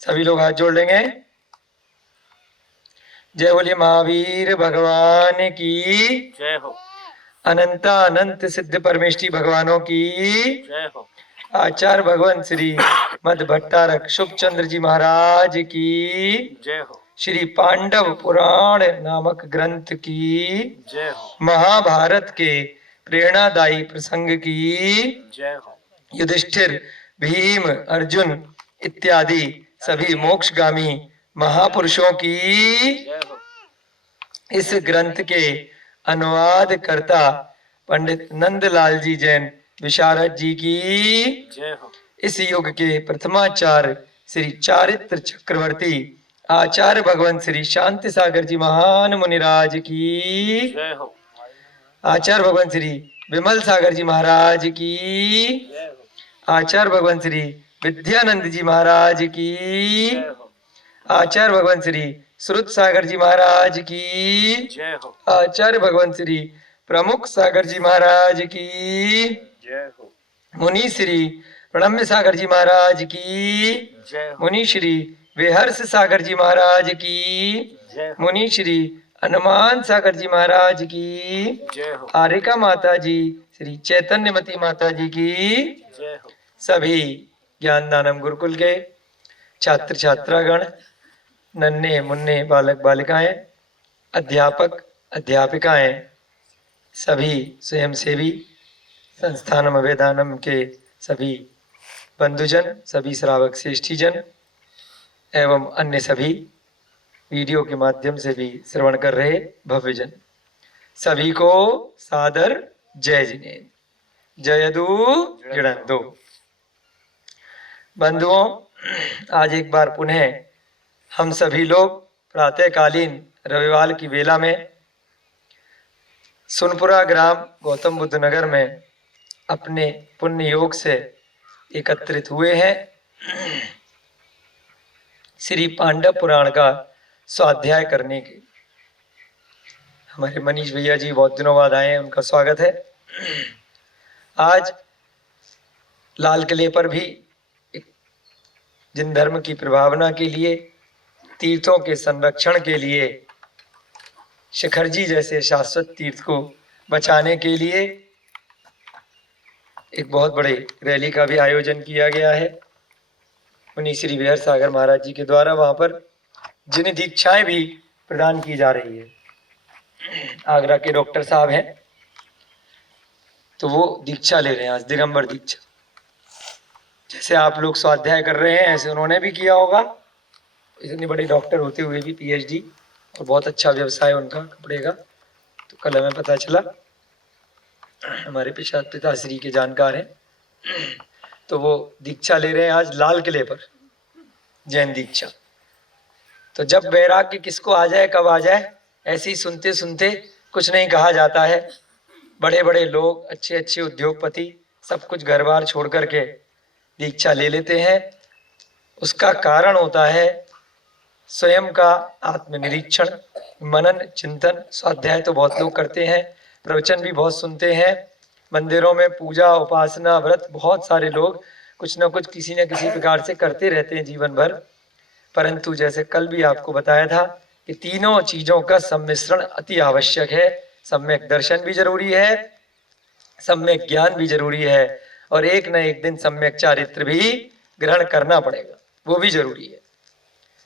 सभी लोग हाथ जोड़ लेंगे। जय बोलिए महावीर भगवान की जय हो। अनंत अनंत सिद्ध परमेष्टि भगवानों की जय हो। आचार्य भगवान श्री मद भट्टारक शुभ चंद्र जी महाराज की जय हो। श्री पांडव पुराण नामक ग्रंथ की जय हो। महाभारत के प्रेरणादायी प्रसंग की जय हो। युधिष्ठिर भीम अर्जुन इत्यादि सभी मोक्षगामी महापुरुषों की जय हो। इस ग्रंथ के अनुवाद करता पंडित नंदलाल जी जैन विशारद जी की जय हो। इस युग के प्रथमाचार्य श्री चारित्र चक्रवर्ती आचार्य भगवान श्री शांति सागर जी महान मुनिराज की जय हो। आचार्य भगवान श्री विमल सागर जी महाराज की जय हो। आचार्य भगवान श्री विद्यानंद जी महाराज की जय हो। आचार्य भगवान श्री श्रुत सागर जी महाराज की जय हो। आचार्य भगवान श्री प्रमुख सागर जी महाराज की जय हो। मुनि श्री प्रणम्य सागर जी महाराज की जय हो। मुनि श्री विहर्ष सागर जी महाराज की जय हो। मुनि श्री हनुमान सागर जी महाराज की जय हो। आरिका माता जी श्री चैतन्यमती माता जी की जय हो। सभी ज्ञानदानम गुरुकुल के छात्र छात्रागण नन्हे मुन्ने बालक बालिकाएं अध्यापक अध्यापिकाएं सभी स्वयंसेवी संस्थानम अवेदानम के सभी बंधुजन सभी श्रावक श्रेष्ठीजन एवं अन्य सभी वीडियो के माध्यम से भी श्रवण कर रहे भव्यजन सभी को सादर जय जिनेन्द्र जयदु जड़ंदो। बंधुओं, आज एक बार पुनः हम सभी लोग प्रातःकालीन रविवार की वेला में सुनपुरा ग्राम गौतम बुद्ध नगर में अपने पुण्य योग से एकत्रित हुए हैं। श्री पांडव पुराण का स्वाध्याय करने के हमारे मनीष भैया जी बहुत दिनों बाद आए हैं, उनका स्वागत है। आज लाल किले पर भी जिन धर्म की प्रभावना के लिए तीर्थों के संरक्षण के लिए शिखर जी जैसे शाश्वत तीर्थ को बचाने के लिए एक बहुत बड़े रैली का भी आयोजन किया गया है। मुनि श्री विहर सागर महाराज जी के द्वारा वहां पर जिन दीक्षाएं भी प्रदान की जा रही है। आगरा के डॉक्टर साहब हैं तो वो दीक्षा ले रहे हैं आज, दिगंबर दीक्षा। जैसे आप लोग स्वाध्याय कर रहे हैं ऐसे उन्होंने भी किया होगा। इतने बड़े डॉक्टर होते हुए भी पीएचडी और बहुत अच्छा व्यवसाय उनका कपड़े का, तो कल हमें पता चला। हमारे पिताश्री के जानकार हैं, तो वो दीक्षा ले रहे हैं आज लाल किले पर, जैन दीक्षा। तो जब वैराग्य किसको आ जाए कब आ जाए ऐसे ही सुनते सुनते कुछ नहीं कहा जाता है। बड़े बड़े लोग अच्छे अच्छे उद्योगपति सब कुछ घर बार छोड़ करके दीक्षा ले लेते हैं। उसका कारण होता है स्वयं का आत्मनिरीक्षण, मनन चिंतन। स्वाध्याय तो बहुत लोग करते हैं, प्रवचन भी बहुत सुनते हैं, मंदिरों में पूजा उपासना व्रत बहुत सारे लोग कुछ न कुछ किसी न किसी प्रकार से करते रहते हैं जीवन भर। परंतु जैसे कल भी आपको बताया था कि तीनों चीजों का सम्मिश्रण अति आवश्यक है। सम्यक दर्शन भी जरूरी है, सम्यक ज्ञान भी जरूरी है, और एक न एक दिन सम्यक चारित्र भी ग्रहण करना पड़ेगा, वो भी जरूरी है।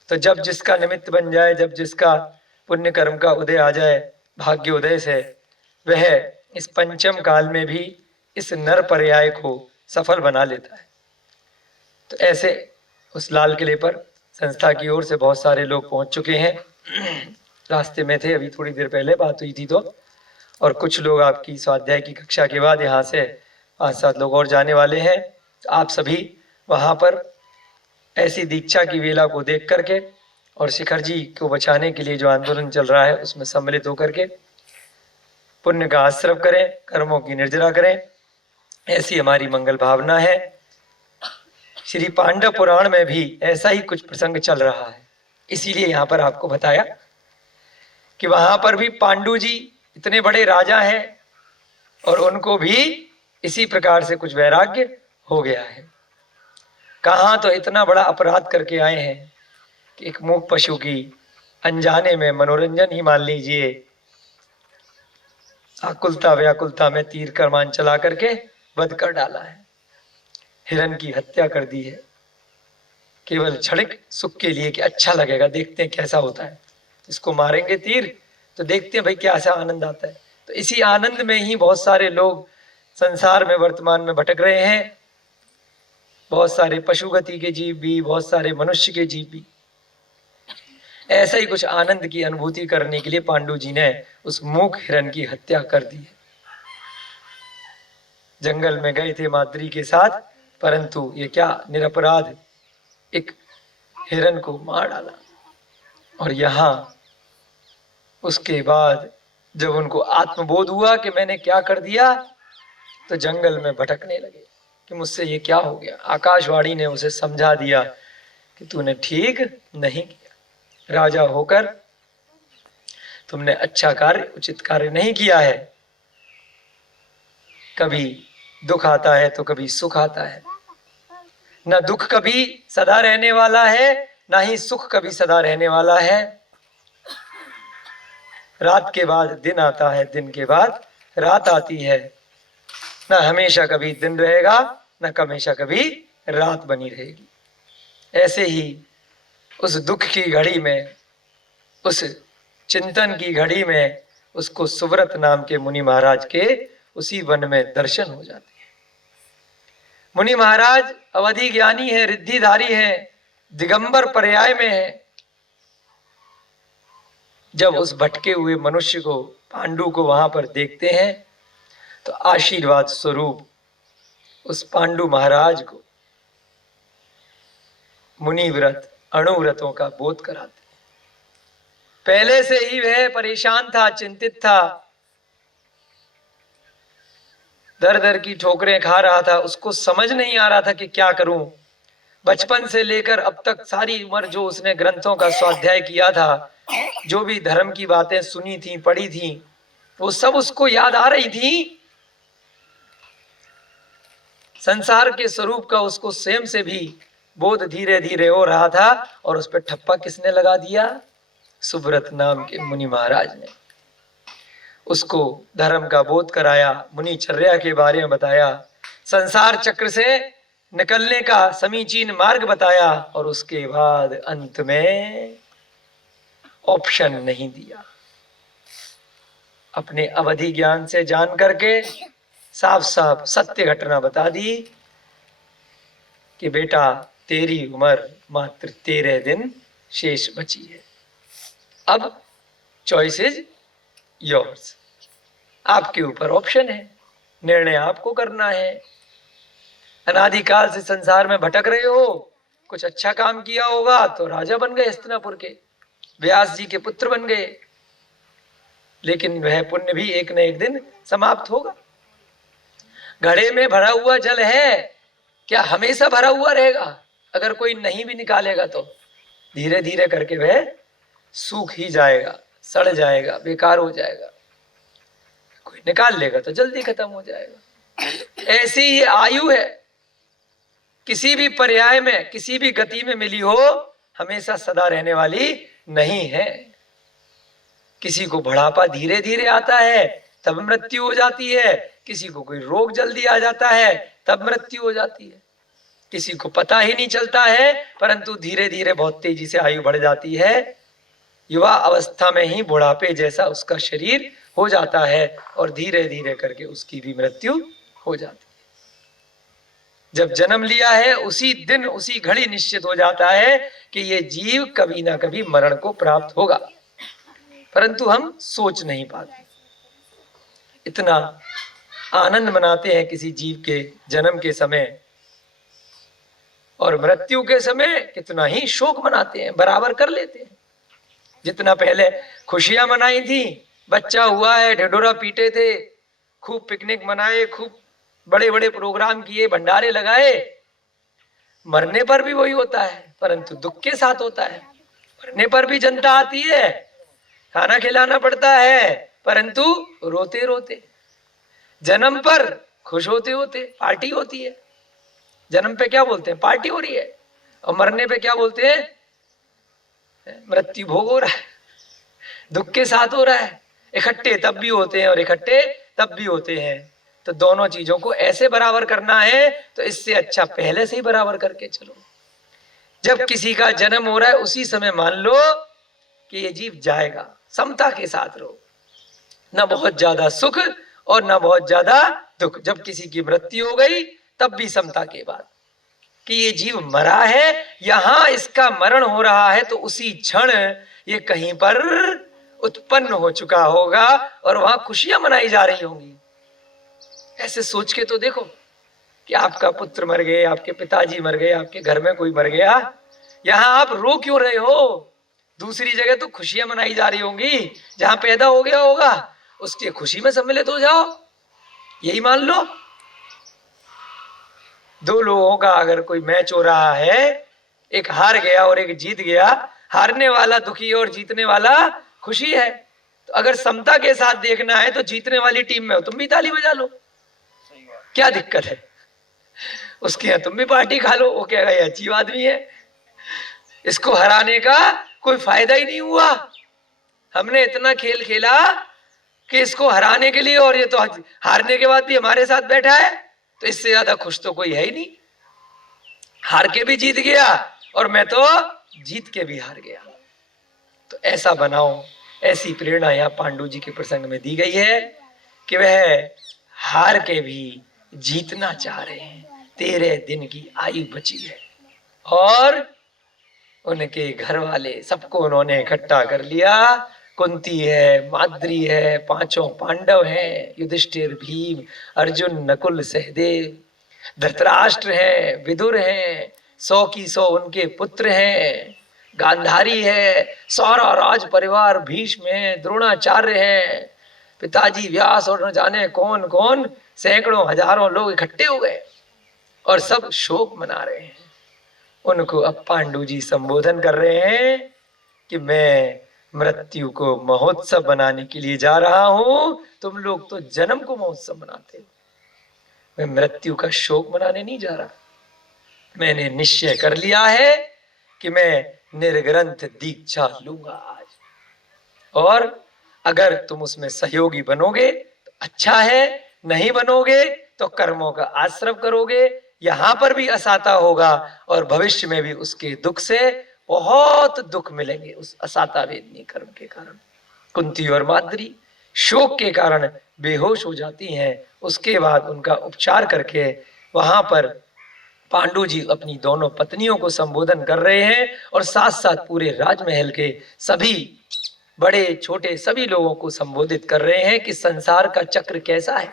तो जब जिसका निमित्त बन जाए, जब जिसका पुण्य कर्म का उदय आ जाए भाग्य उदय से, वह इस पंचम काल में भी इस नर पर्याय को सफल बना लेता है। तो ऐसे उस लाल किले पर संस्था की ओर से बहुत सारे लोग पहुंच चुके हैं। रास्ते में थे, अभी थोड़ी देर पहले बात हुई थी तो। और कुछ लोग आपकी स्वाध्याय की कक्षा के बाद यहाँ से 5-7 लोग और जाने वाले हैं। तो आप सभी वहाँ पर ऐसी दीक्षा की वेला को देख करके और शिखर जी को बचाने के लिए जो आंदोलन चल रहा है उसमें सम्मिलित होकर के पुण्य का आश्रव करें, कर्मों की निर्जरा करें, ऐसी हमारी मंगल भावना है। श्री पांडव पुराण में भी ऐसा ही कुछ प्रसंग चल रहा है, इसीलिए यहाँ पर आपको बताया कि वहां पर भी पांडु जी इतने बड़े राजा हैं और उनको भी इसी प्रकार से कुछ वैराग्य हो गया है। कहाँ तो इतना बड़ा अपराध करके आए हैं कि एक मूक पशु की अनजाने में मनोरंजन ही मान लीजिए, आकुलता व्याकुलता में तीर कमान चला करके वध कर डाला है, हिरण की हत्या कर दी है, केवल क्षणिक सुख के लिए कि अच्छा लगेगा, देखते हैं कैसा होता है, इसको मारेंगे तीर तो देखते हैं भाई कैसा आनंद आता है। तो इसी आनंद में ही बहुत सारे लोग संसार में वर्तमान में भटक रहे हैं, बहुत सारे पशु गति के जीव भी, बहुत सारे मनुष्य के जीव भी। ऐसा ही कुछ आनंद की अनुभूति करने के लिए पांडु जी ने उस मूक हिरण की हत्या कर दी है। जंगल में गए थे माद्री के साथ, परंतु ये क्या निरपराध एक हिरण को मार डाला। और यहाँ उसके बाद जब उनको आत्मबोध हुआ कि मैंने क्या कर दिया, तो जंगल में भटकने लगे कि मुझसे ये क्या हो गया। आकाशवाणी ने उसे समझा दिया कि तूने ठीक नहीं किया, राजा होकर तुमने अच्छा कार्य, उचित कार्य नहीं किया है। कभी दुख आता है तो कभी सुख आता है, न दुख कभी सदा रहने वाला है, ना ही सुख कभी सदा रहने वाला है। रात के बाद दिन आता है, दिन के बाद रात आती है, ना हमेशा कभी दिन रहेगा, ना हमेशा कभी रात बनी रहेगी। ऐसे ही उस दुख की घड़ी में, उस चिंतन की घड़ी में उसको सुव्रत नाम के मुनि महाराज के उसी वन में दर्शन हो जाते हैं। मुनि महाराज अवधि ज्ञानी है, रिद्धिधारी है, दिगंबर पर्याय में है। जब उस भटके हुए मनुष्य को, पांडु को वहां पर देखते हैं तो आशीर्वाद स्वरूप उस पांडु महाराज को मुनि व्रत, अणुव्रतों का बोध कराते हैं। पहले से ही वह परेशान था, चिंतित था, दर दर की ठोकरें खा रहा था, उसको समझ नहीं आ रहा था कि क्या करूं। बचपन से लेकर अब तक सारी उम्र जो उसने ग्रंथों का स्वाध्याय किया था, जो भी धर्म की बातें सुनी थी, पढ़ी थी, वो सब उसको याद आ रही थी। संसार के स्वरूप का उसको स्वयं से भी बोध धीरे धीरे हो रहा था। और उस पर ठप्पा किसने लगा दिया? सुव्रत नाम के मुनि महाराज ने। उसको धर्म का बोध कराया, मुनिचर्या के बारे में बताया, संसार चक्र से निकलने का समीचीन मार्ग बताया, और उसके बाद अंत में ऑप्शन नहीं दिया। अपने अवधि ज्ञान से जान करके साफ साफ सत्य घटना बता दी कि बेटा तेरी उम्र मात्र 13 दिन शेष बची है, अब चॉइस इज योर्स। आपके ऊपर ऑप्शन है, निर्णय आपको करना है। अनादिकाल से संसार में भटक रहे हो, कुछ अच्छा काम किया होगा तो राजा बन गए, हस्तिनापुर के व्यास जी के पुत्र बन गए, लेकिन वह पुण्य भी एक न एक दिन समाप्त होगा। घड़े में भरा हुआ जल है, क्या हमेशा भरा हुआ रहेगा? अगर कोई नहीं भी निकालेगा तो धीरे धीरे करके वह सूख ही जाएगा, सड़ जाएगा, बेकार हो जाएगा। कोई निकाल लेगा तो जल्दी खत्म हो जाएगा। ऐसी ही आयु है, किसी भी पर्याय में, किसी भी गति में मिली हो, हमेशा सदा रहने वाली नहीं है। किसी को बुढ़ापा धीरे धीरे आता है तब मृत्यु हो जाती है, किसी को कोई रोग जल्दी आ जाता है तब मृत्यु हो जाती है, किसी को पता ही नहीं चलता है, परंतु धीरे धीरे बहुत तेजी से आयु बढ़ जाती है। युवा अवस्था में ही बुढ़ापे जैसा उसका शरीर हो जाता है और धीरे धीरे करके उसकी भी मृत्यु हो जाती है। जब जन्म लिया है उसी दिन, उसी घड़ी निश्चित हो जाता है कि ये जीव कभी ना कभी मरण को प्राप्त होगा, परंतु हम सोच नहीं पाते। इतना आनंद मनाते हैं किसी जीव के जन्म के समय, और मृत्यु के समय कितना ही शोक मनाते हैं, बराबर कर लेते हैं। जितना पहले खुशियां मनाई थी, बच्चा हुआ है, ढिढोरा पीटे थे, खूब पिकनिक मनाए, खूब बड़े बड़े प्रोग्राम किए, भंडारे लगाए, मरने पर भी वही होता है, परंतु दुख के साथ होता है। मरने पर भी जनता आती है, खाना खिलाना पड़ता है, परंतु रोते रोते। जन्म पर खुश होते होते पार्टी होती है। जन्म पे क्या बोलते हैं? पार्टी हो रही है। और मरने पे क्या बोलते हैं? मृत्यु भोग हो रहा है, दुख के साथ हो रहा है। इकट्ठे तब भी होते हैं और इकट्ठे तब भी होते हैं। तो दोनों चीजों को ऐसे बराबर करना है तो इससे अच्छा पहले से ही बराबर करके चलो। जब किसी का जन्म हो रहा है उसी समय मान लो कि ये जीव जाएगा, समता के साथ रहो, ना बहुत ज्यादा सुख और ना बहुत ज्यादा दुख। जब किसी की मृत्यु हो गई तब भी समता के बाद कि ये जीव मरा है, यहां इसका मरण हो रहा है तो उसी क्षण ये कहीं पर उत्पन्न हो चुका होगा और वहां खुशियां मनाई जा रही होंगी। ऐसे सोच के तो देखो कि आपका पुत्र मर गए, आपके पिताजी मर गए, आपके घर में कोई मर गया, यहां आप रो क्यों रहे हो? दूसरी जगह तो खुशियां मनाई जा रही होंगी, जहां पैदा हो गया होगा उसकी खुशी में सम्मिलित हो जाओ। यही मान लो दो लोगों का अगर कोई मैच हो रहा है, एक हार गया और एक जीत गया, हारने वाला दुखी और जीतने वाला खुशी है। तो अगर समता के साथ देखना है तो जीतने वाली टीम में हो तुम भी ताली बजा लो, क्या दिक्कत है? उसके यहाँ तुम भी पार्टी खा लो, वो कहेगा ये अजीब आदमी है, इसको हराने का कोई फायदा ही नहीं हुआ, हमने इतना खेल खेला कि इसको हराने के लिए, और ये तो हारने के बाद भी हमारे साथ बैठा है, तो इससे ज्यादा खुश तो कोई है ही नहीं। हार के भी जीत गया और मैं तो जीत के भी हार गया। तो ऐसा बनाओ, ऐसी प्रेरणा यहाँ पांडु जी के प्रसंग में दी गई है कि वह हार के भी जीतना चाह रहे हैं। 13 दिन की आयु बची है और उनके घर वाले सबको उन्होंने इकट्ठा कर लिया। कुंती है, माद्री है, 5 पांडव हैं, युधिष्ठिर, भीम, अर्जुन, नकुल, सहदेव, धृतराष्ट्र है, विदुर हैं, 100 की 100 उनके पुत्र हैं, गांधारी है, सारा राज परिवार, भीष्म है, द्रोणाचार्य है, पिताजी व्यास और न जाने कौन कौन, सैकड़ों हजारों लोग इकट्ठे हो गए और सब शोक मना रहे हैं। उनको अब पांडु जी संबोधन कर रहे हैं कि मैं मृत्यु को महोत्सव बनाने के लिए जा रहा हूं, तुम लोग तो जन्म को महोत्सव मनाते हो, मैं मृत्यु का शोक मनाने नहीं जा रहा। मैंने निश्चय कर लिया है कि मैं निर्ग्रंथ दीक्षा लूंगा आज, और अगर तुम उसमें सहयोगी बनोगे तो अच्छा है, नहीं बनोगे तो कर्मों का आश्रय करोगे, यहां पर भी असाता होगा और भविष्य में भी उसके दुख से बहुत दुख मिलेंगे उस असाता वेदनी कर्म के कारण। कुंती और माद्री शोक के कारण बेहोश हो जाती हैं। उसके बाद उनका उपचार करके वहां पर पांडु जी अपनी दोनों पत्नियों को संबोधन कर रहे हैं और साथ साथ पूरे राजमहल के सभी बड़े छोटे सभी लोगों को संबोधित कर रहे हैं कि संसार का चक्र कैसा है।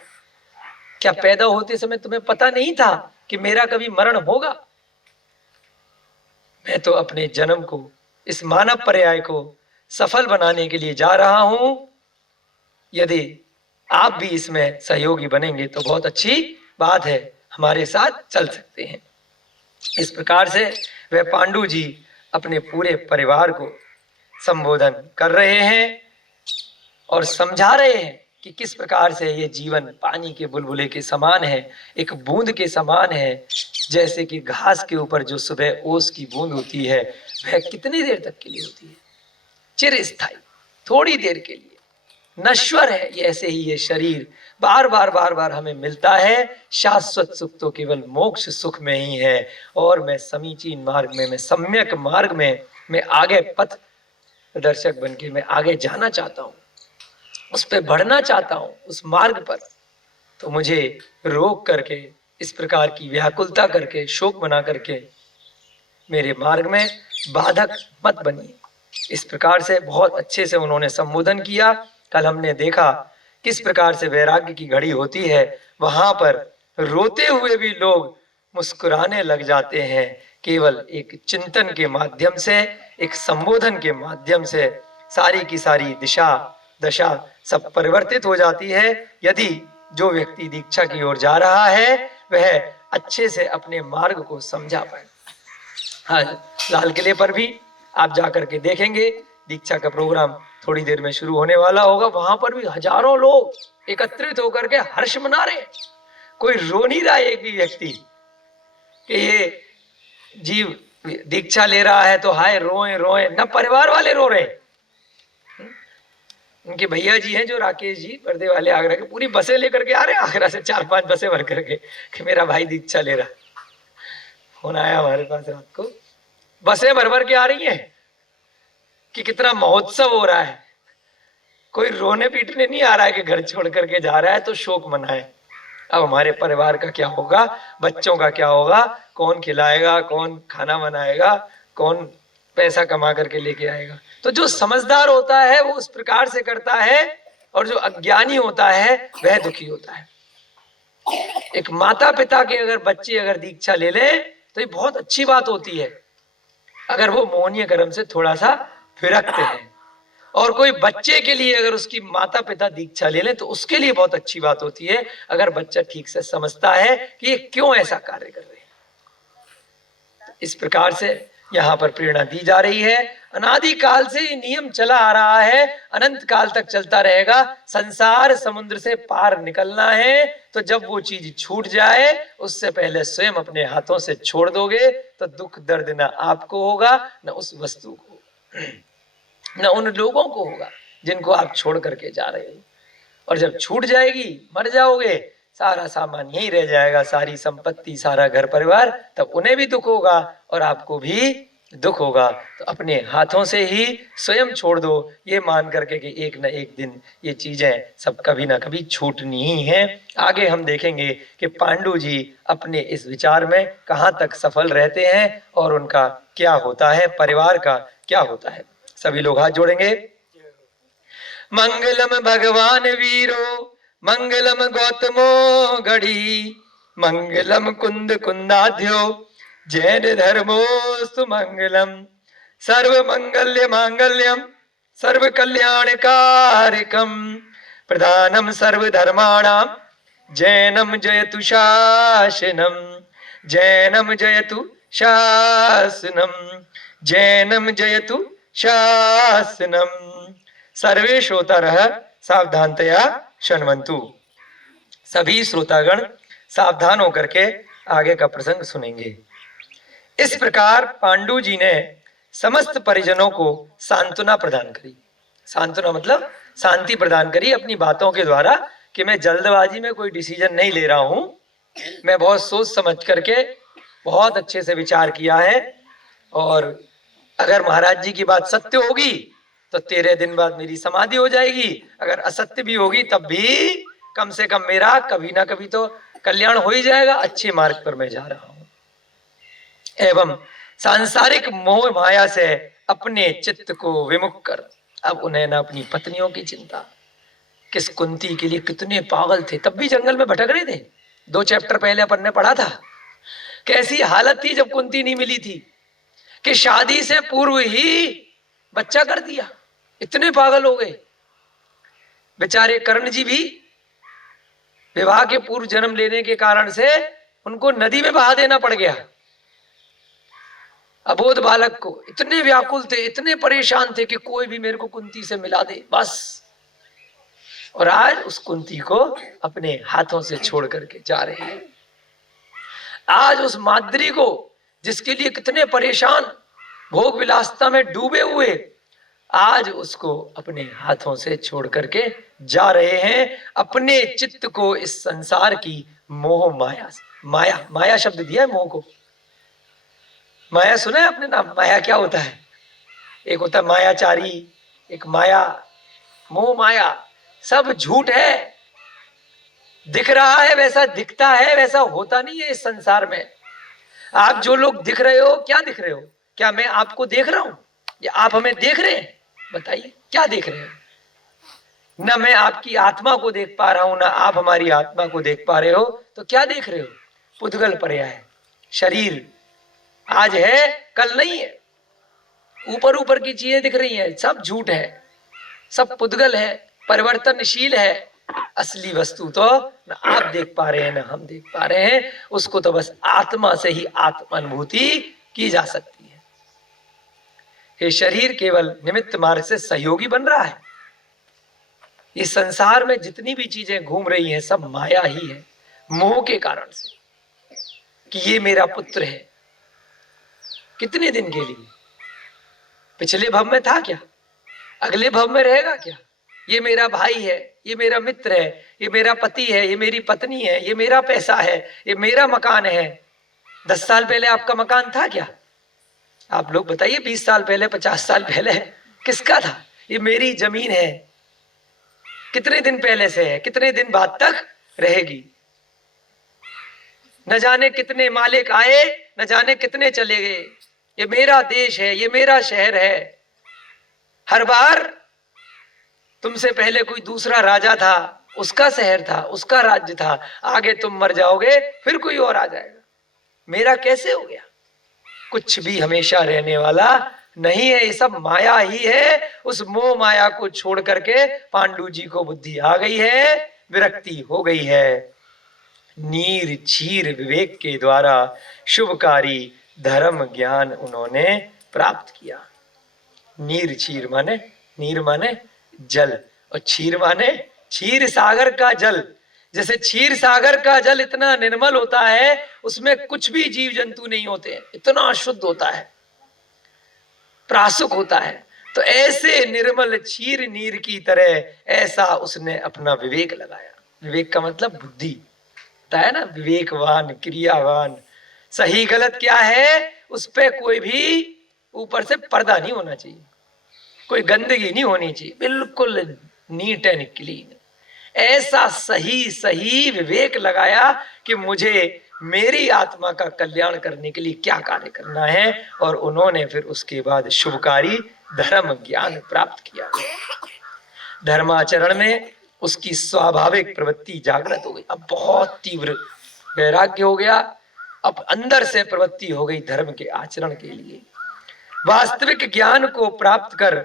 क्या पैदा होते समय तुम्हें पता नहीं था कि मेरा कभी मरण होगा? मैं तो अपने जन्म को, इस मानव पर्याय को सफल बनाने के लिए जा रहा हूं। यदि आप भी इसमें सहयोगी बनेंगे तो बहुत अच्छी बात है, हमारे साथ चल सकते हैं। इस प्रकार से वह पांडु जी अपने पूरे परिवार को संबोधन कर रहे हैं और समझा रहे हैं कि किस प्रकार से ये जीवन पानी के बुलबुले के समान है, एक बूंद के समान है। जैसे कि घास के ऊपर जो सुबह ओस की बूंद होती है वह कितनी देर तक के लिए होती है? चिरस्थायी, थोड़ी देर के लिए, नश्वर है। ये ऐसे ही ये शरीर बार बार हमें मिलता है। शाश्वत सुख तो केवल मोक्ष सुख में ही है। और मैं समीचीन मार्ग में, मैं सम्यक मार्ग में मैं आगे पथ प्रदर्शक बन के मैं आगे जाना चाहता हूँ, उस पर बढ़ना चाहता हूँ, उस मार्ग पर। तो मुझे रोक करके, इस प्रकार की व्याकुलता करके, शोक मना करके मेरे मार्ग में बाधक मत बनिए। इस प्रकार से बहुत अच्छे से उन्होंने संबोधन किया। कल हमने देखा किस प्रकार से वैराग्य की घड़ी होती है, वहां पर रोते हुए भी लोग मुस्कुराने लग जाते हैं। केवल एक चिंतन के माध्यम से, एक संबोधन के माध्यम से सारी की सारी दशा सब परिवर्तित हो जाती है। यदि जो व्यक्ति दीक्षा की ओर जा रहा है वह अच्छे से अपने मार्ग को समझा पाए। हाँ, लाल किले पर भी आप जाकर के देखेंगे, दीक्षा का प्रोग्राम थोड़ी देर में शुरू होने वाला होगा। वहां पर भी हजारों लोग एकत्रित होकर के हर्ष मना रहे हैं। कोई रो नहीं रहा है एक भी व्यक्ति कि ये जीव दीक्षा ले रहा है तो हाय रोए रोए, न परिवार वाले रो रहे। उनके भैया जी हैं जो राकेश जी पर्दे वाले, आगरा के, पूरी बसें लेकर के आ रहे हैं, आगरा से 4-5 बसें भर करके कि मेरा भाई दीक्षा ले रहा। फोन आया हमारे पास रात को, बसें भर भर के आ रही हैं कि कितना महोत्सव हो रहा है। कोई रोने पीटने नहीं आ रहा है कि घर छोड़ करके जा रहा है तो शोक मनाए। अब हमारे परिवार का क्या होगा, बच्चों का क्या होगा, कौन खिलाएगा, कौन खाना बनाएगा, कौन पैसा कमा करके लेके आएगा। तो जो समझदार होता है वो उस प्रकार से करता है, और जो अज्ञानी होता है वह दुखी होता है। एक माता पिता के अगर बच्चे अगर दीक्षा ले ले तो ये बहुत अच्छी बात होती है, अगर वो मोहनीय कर्म से थोड़ा सा फिरकते हैं। और कोई बच्चे के लिए अगर उसकी माता पिता दीक्षा ले लें तो उसके लिए बहुत अच्छी बात होती है, अगर बच्चा ठीक से समझता है कि ये क्यों ऐसा कार्य कर रहे हैं। इस प्रकार से यहाँ पर प्रेरणा दी जा रही है। अनादि काल से ये नियम चला आ रहा है, अनंत काल तक चलता रहेगा। संसार समुद्र से पार निकलना है तो जब वो चीज छूट जाए उससे पहले स्वयं अपने हाथों से छोड़ दोगे तो दुख दर्द ना आपको होगा, न उस वस्तु को, न उन लोगों को होगा जिनको आप छोड़ करके जा रहे हो। और जब छूट जाएगी, मर जाओगे, सारा सामान यहीं रह जाएगा, सारी संपत्ति, सारा घर परिवार, तब उन्हें भी दुख होगा और आपको भी दुख होगा। तो अपने हाथों से ही स्वयं छोड़ दो, ये मान करके कि एक न एक दिन ये चीजें सब कभी ना कभी छूटनी ही हैं। आगे हम देखेंगे कि पांडु जी अपने इस विचार में कहाँ तक सफल रहते हैं और उनका क्या होता है, परिवार का क्या होता है। सभी लोग हाथ जोड़ेंगे। मंगलम भगवान वीरो, मंगलम गौतमो गढ़ी, मंगलम कुंद कुंदाध्यो, जैन धर्मोस्तु मंगलम, सर्व मंगल्य मांगल्यम, सर्व कल्याणकारकम, प्रधानम सर्व धर्माणाम, जैनम जयतु शासनम, जैनम जयतु शासनम, जैनम जयतु शासनम। सर्वे श्रोतारः सावधानतया शृण्वन्तु। सभी श्रोतागण सावधान होकर के आगे का प्रसंग सुनेंगे। इस प्रकार पांडु जी ने समस्त परिजनों को सांत्वना प्रदान करी। सांत्वना मतलब शांति प्रदान करी अपनी बातों के द्वारा, कि मैं जल्दबाजी में कोई डिसीजन नहीं ले रहा हूं, मैं बहुत सोच समझ करके बहुत अच्छे से विचार किया है, और अगर महाराज जी की बात सत्य होगी तो 13 दिन बाद मेरी समाधि हो जाएगी, अगर असत्य भी होगी तब भी कम से कम मेरा कभी ना कभी तो कल्याण हो ही जाएगा, अच्छे मार्ग पर मैं जा रहा हूं। एवं सांसारिक मोह माया से अपने चित्त को विमुख कर, अब उन्हें ना अपनी पत्नियों की चिंता, किस कुंती के लिए कितने पागल थे, तब भी जंगल में भटक रहे थे। 2 चैप्टर पहले अपन ने पढ़ा था कैसी हालत थी जब कुंती नहीं मिली थी, कि शादी से पूर्व ही बच्चा कर दिया, इतने पागल हो गए। बेचारे कर्ण जी भी विवाह के पूर्व जन्म लेने के कारण से उनको नदी में बहा देना पड़ गया। अबोध बालक को इतने व्याकुल थे, इतने परेशान थे कि कोई भी मेरे को कुंती से मिला दे बस। और आज उस कुंती को अपने हाथों से छोड़ करके जा रहे हैं। आज उस माद्री को, जिसके लिए कितने परेशान, भोग विलासता में डूबे हुए, आज उसको अपने हाथों से छोड़ करके जा रहे हैं। अपने चित्त को इस संसार की मोह माया, माया माया शब्द दिया है मोह को। माया सुना है अपने नाम? माया क्या होता है? एक होता है मायाचारी, एक माया, मोह माया, सब झूठ है। दिख रहा है वैसा दिखता है, वैसा होता नहीं है इस संसार में। आप जो लोग दिख रहे हो, क्या दिख रहे हो? क्या मैं आपको देख रहा हूं या आप हमें देख रहे हैं? बताइए क्या देख रहे हैं? ना मैं आपकी आत्मा को देख पा रहा हूं, ना आप हमारी आत्मा को देख पा रहे हो, तो क्या देख रहे हो? पुद्गल पर्याय, शरीर आज है कल नहीं है, ऊपर ऊपर की चीजें दिख रही हैं, सब झूठ है, सब पुद्गल है, परिवर्तनशील है। असली वस्तु तो न आप देख पा रहे हैं न हम देख पा रहे हैं, उसको तो बस आत्मा से ही आत्मानुभूति की जा सकती है। ये शरीर केवल निमित्त मार्ग से सहयोगी बन रहा है। इस संसार में जितनी भी चीजें घूम रही हैं सब माया ही है, मोह के कारण से। कि ये मेरा पुत्र है। कितने दिन के लिए? पिछले भव में था क्या? अगले भव में रहेगा क्या? ये मेरा भाई है, ये मेरा मित्र है, ये मेरा पति है, ये मेरी पत्नी है, ये मेरा पैसा है, ये मेरा मकान है। 10 साल पहले आपका मकान था क्या? आप लोग बताइए, 20 साल पहले, 50 साल पहले किसका था? ये मेरी जमीन है। कितने दिन पहले से है, कितने दिन बाद तक रहेगी? न जाने कितने मालिक आए, न जाने कितने चले गए। ये मेरा देश है, ये मेरा शहर है। हर बार तुमसे पहले कोई दूसरा राजा था, उसका शहर था, उसका राज्य था। आगे तुम मर जाओगे, फिर कोई और आ जाएगा। मेरा कैसे हो गया? कुछ भी हमेशा रहने वाला नहीं है, ये सब माया ही है। उस मोह माया को छोड़ करके पांडु जी को बुद्धि आ गई है, विरक्ति हो गई है। नीर क्षीर विवेक के द्वारा शुभकारी धर्म ज्ञान उन्होंने प्राप्त किया। नीर क्षीर माने, नीर माने जल, और क्षीर माने क्षीर सागर का जल। जैसे क्षीर सागर का जल इतना निर्मल होता है, उसमें कुछ भी जीव जंतु नहीं होते, इतना शुद्ध होता है, प्रासुक होता है। तो ऐसे निर्मल क्षीर नीर की तरह ऐसा उसने अपना विवेक लगाया। विवेक का मतलब बुद्धि होता है ना, विवेकवान, क्रियावान। सही गलत क्या है, उस पे कोई भी ऊपर से पर्दा नहीं होना चाहिए, कोई गंदगी नहीं होनी चाहिए, बिल्कुल नीट एंड क्लीन। ऐसा सही सही विवेक लगाया कि मुझे मेरी आत्मा का कल्याण करने के लिए क्या कार्य करना है। और उन्होंने फिर उसके बाद शुभकारी धर्म ज्ञान प्राप्त किया। धर्माचरण में उसकी स्वाभाविक प्रवृत्ति जागृत हो गई। अब बहुत तीव्र वैराग्य हो गया, अब अंदर से प्रवृत्ति हो गई धर्म के आचरण के लिए। वास्तविक ज्ञान को प्राप्त कर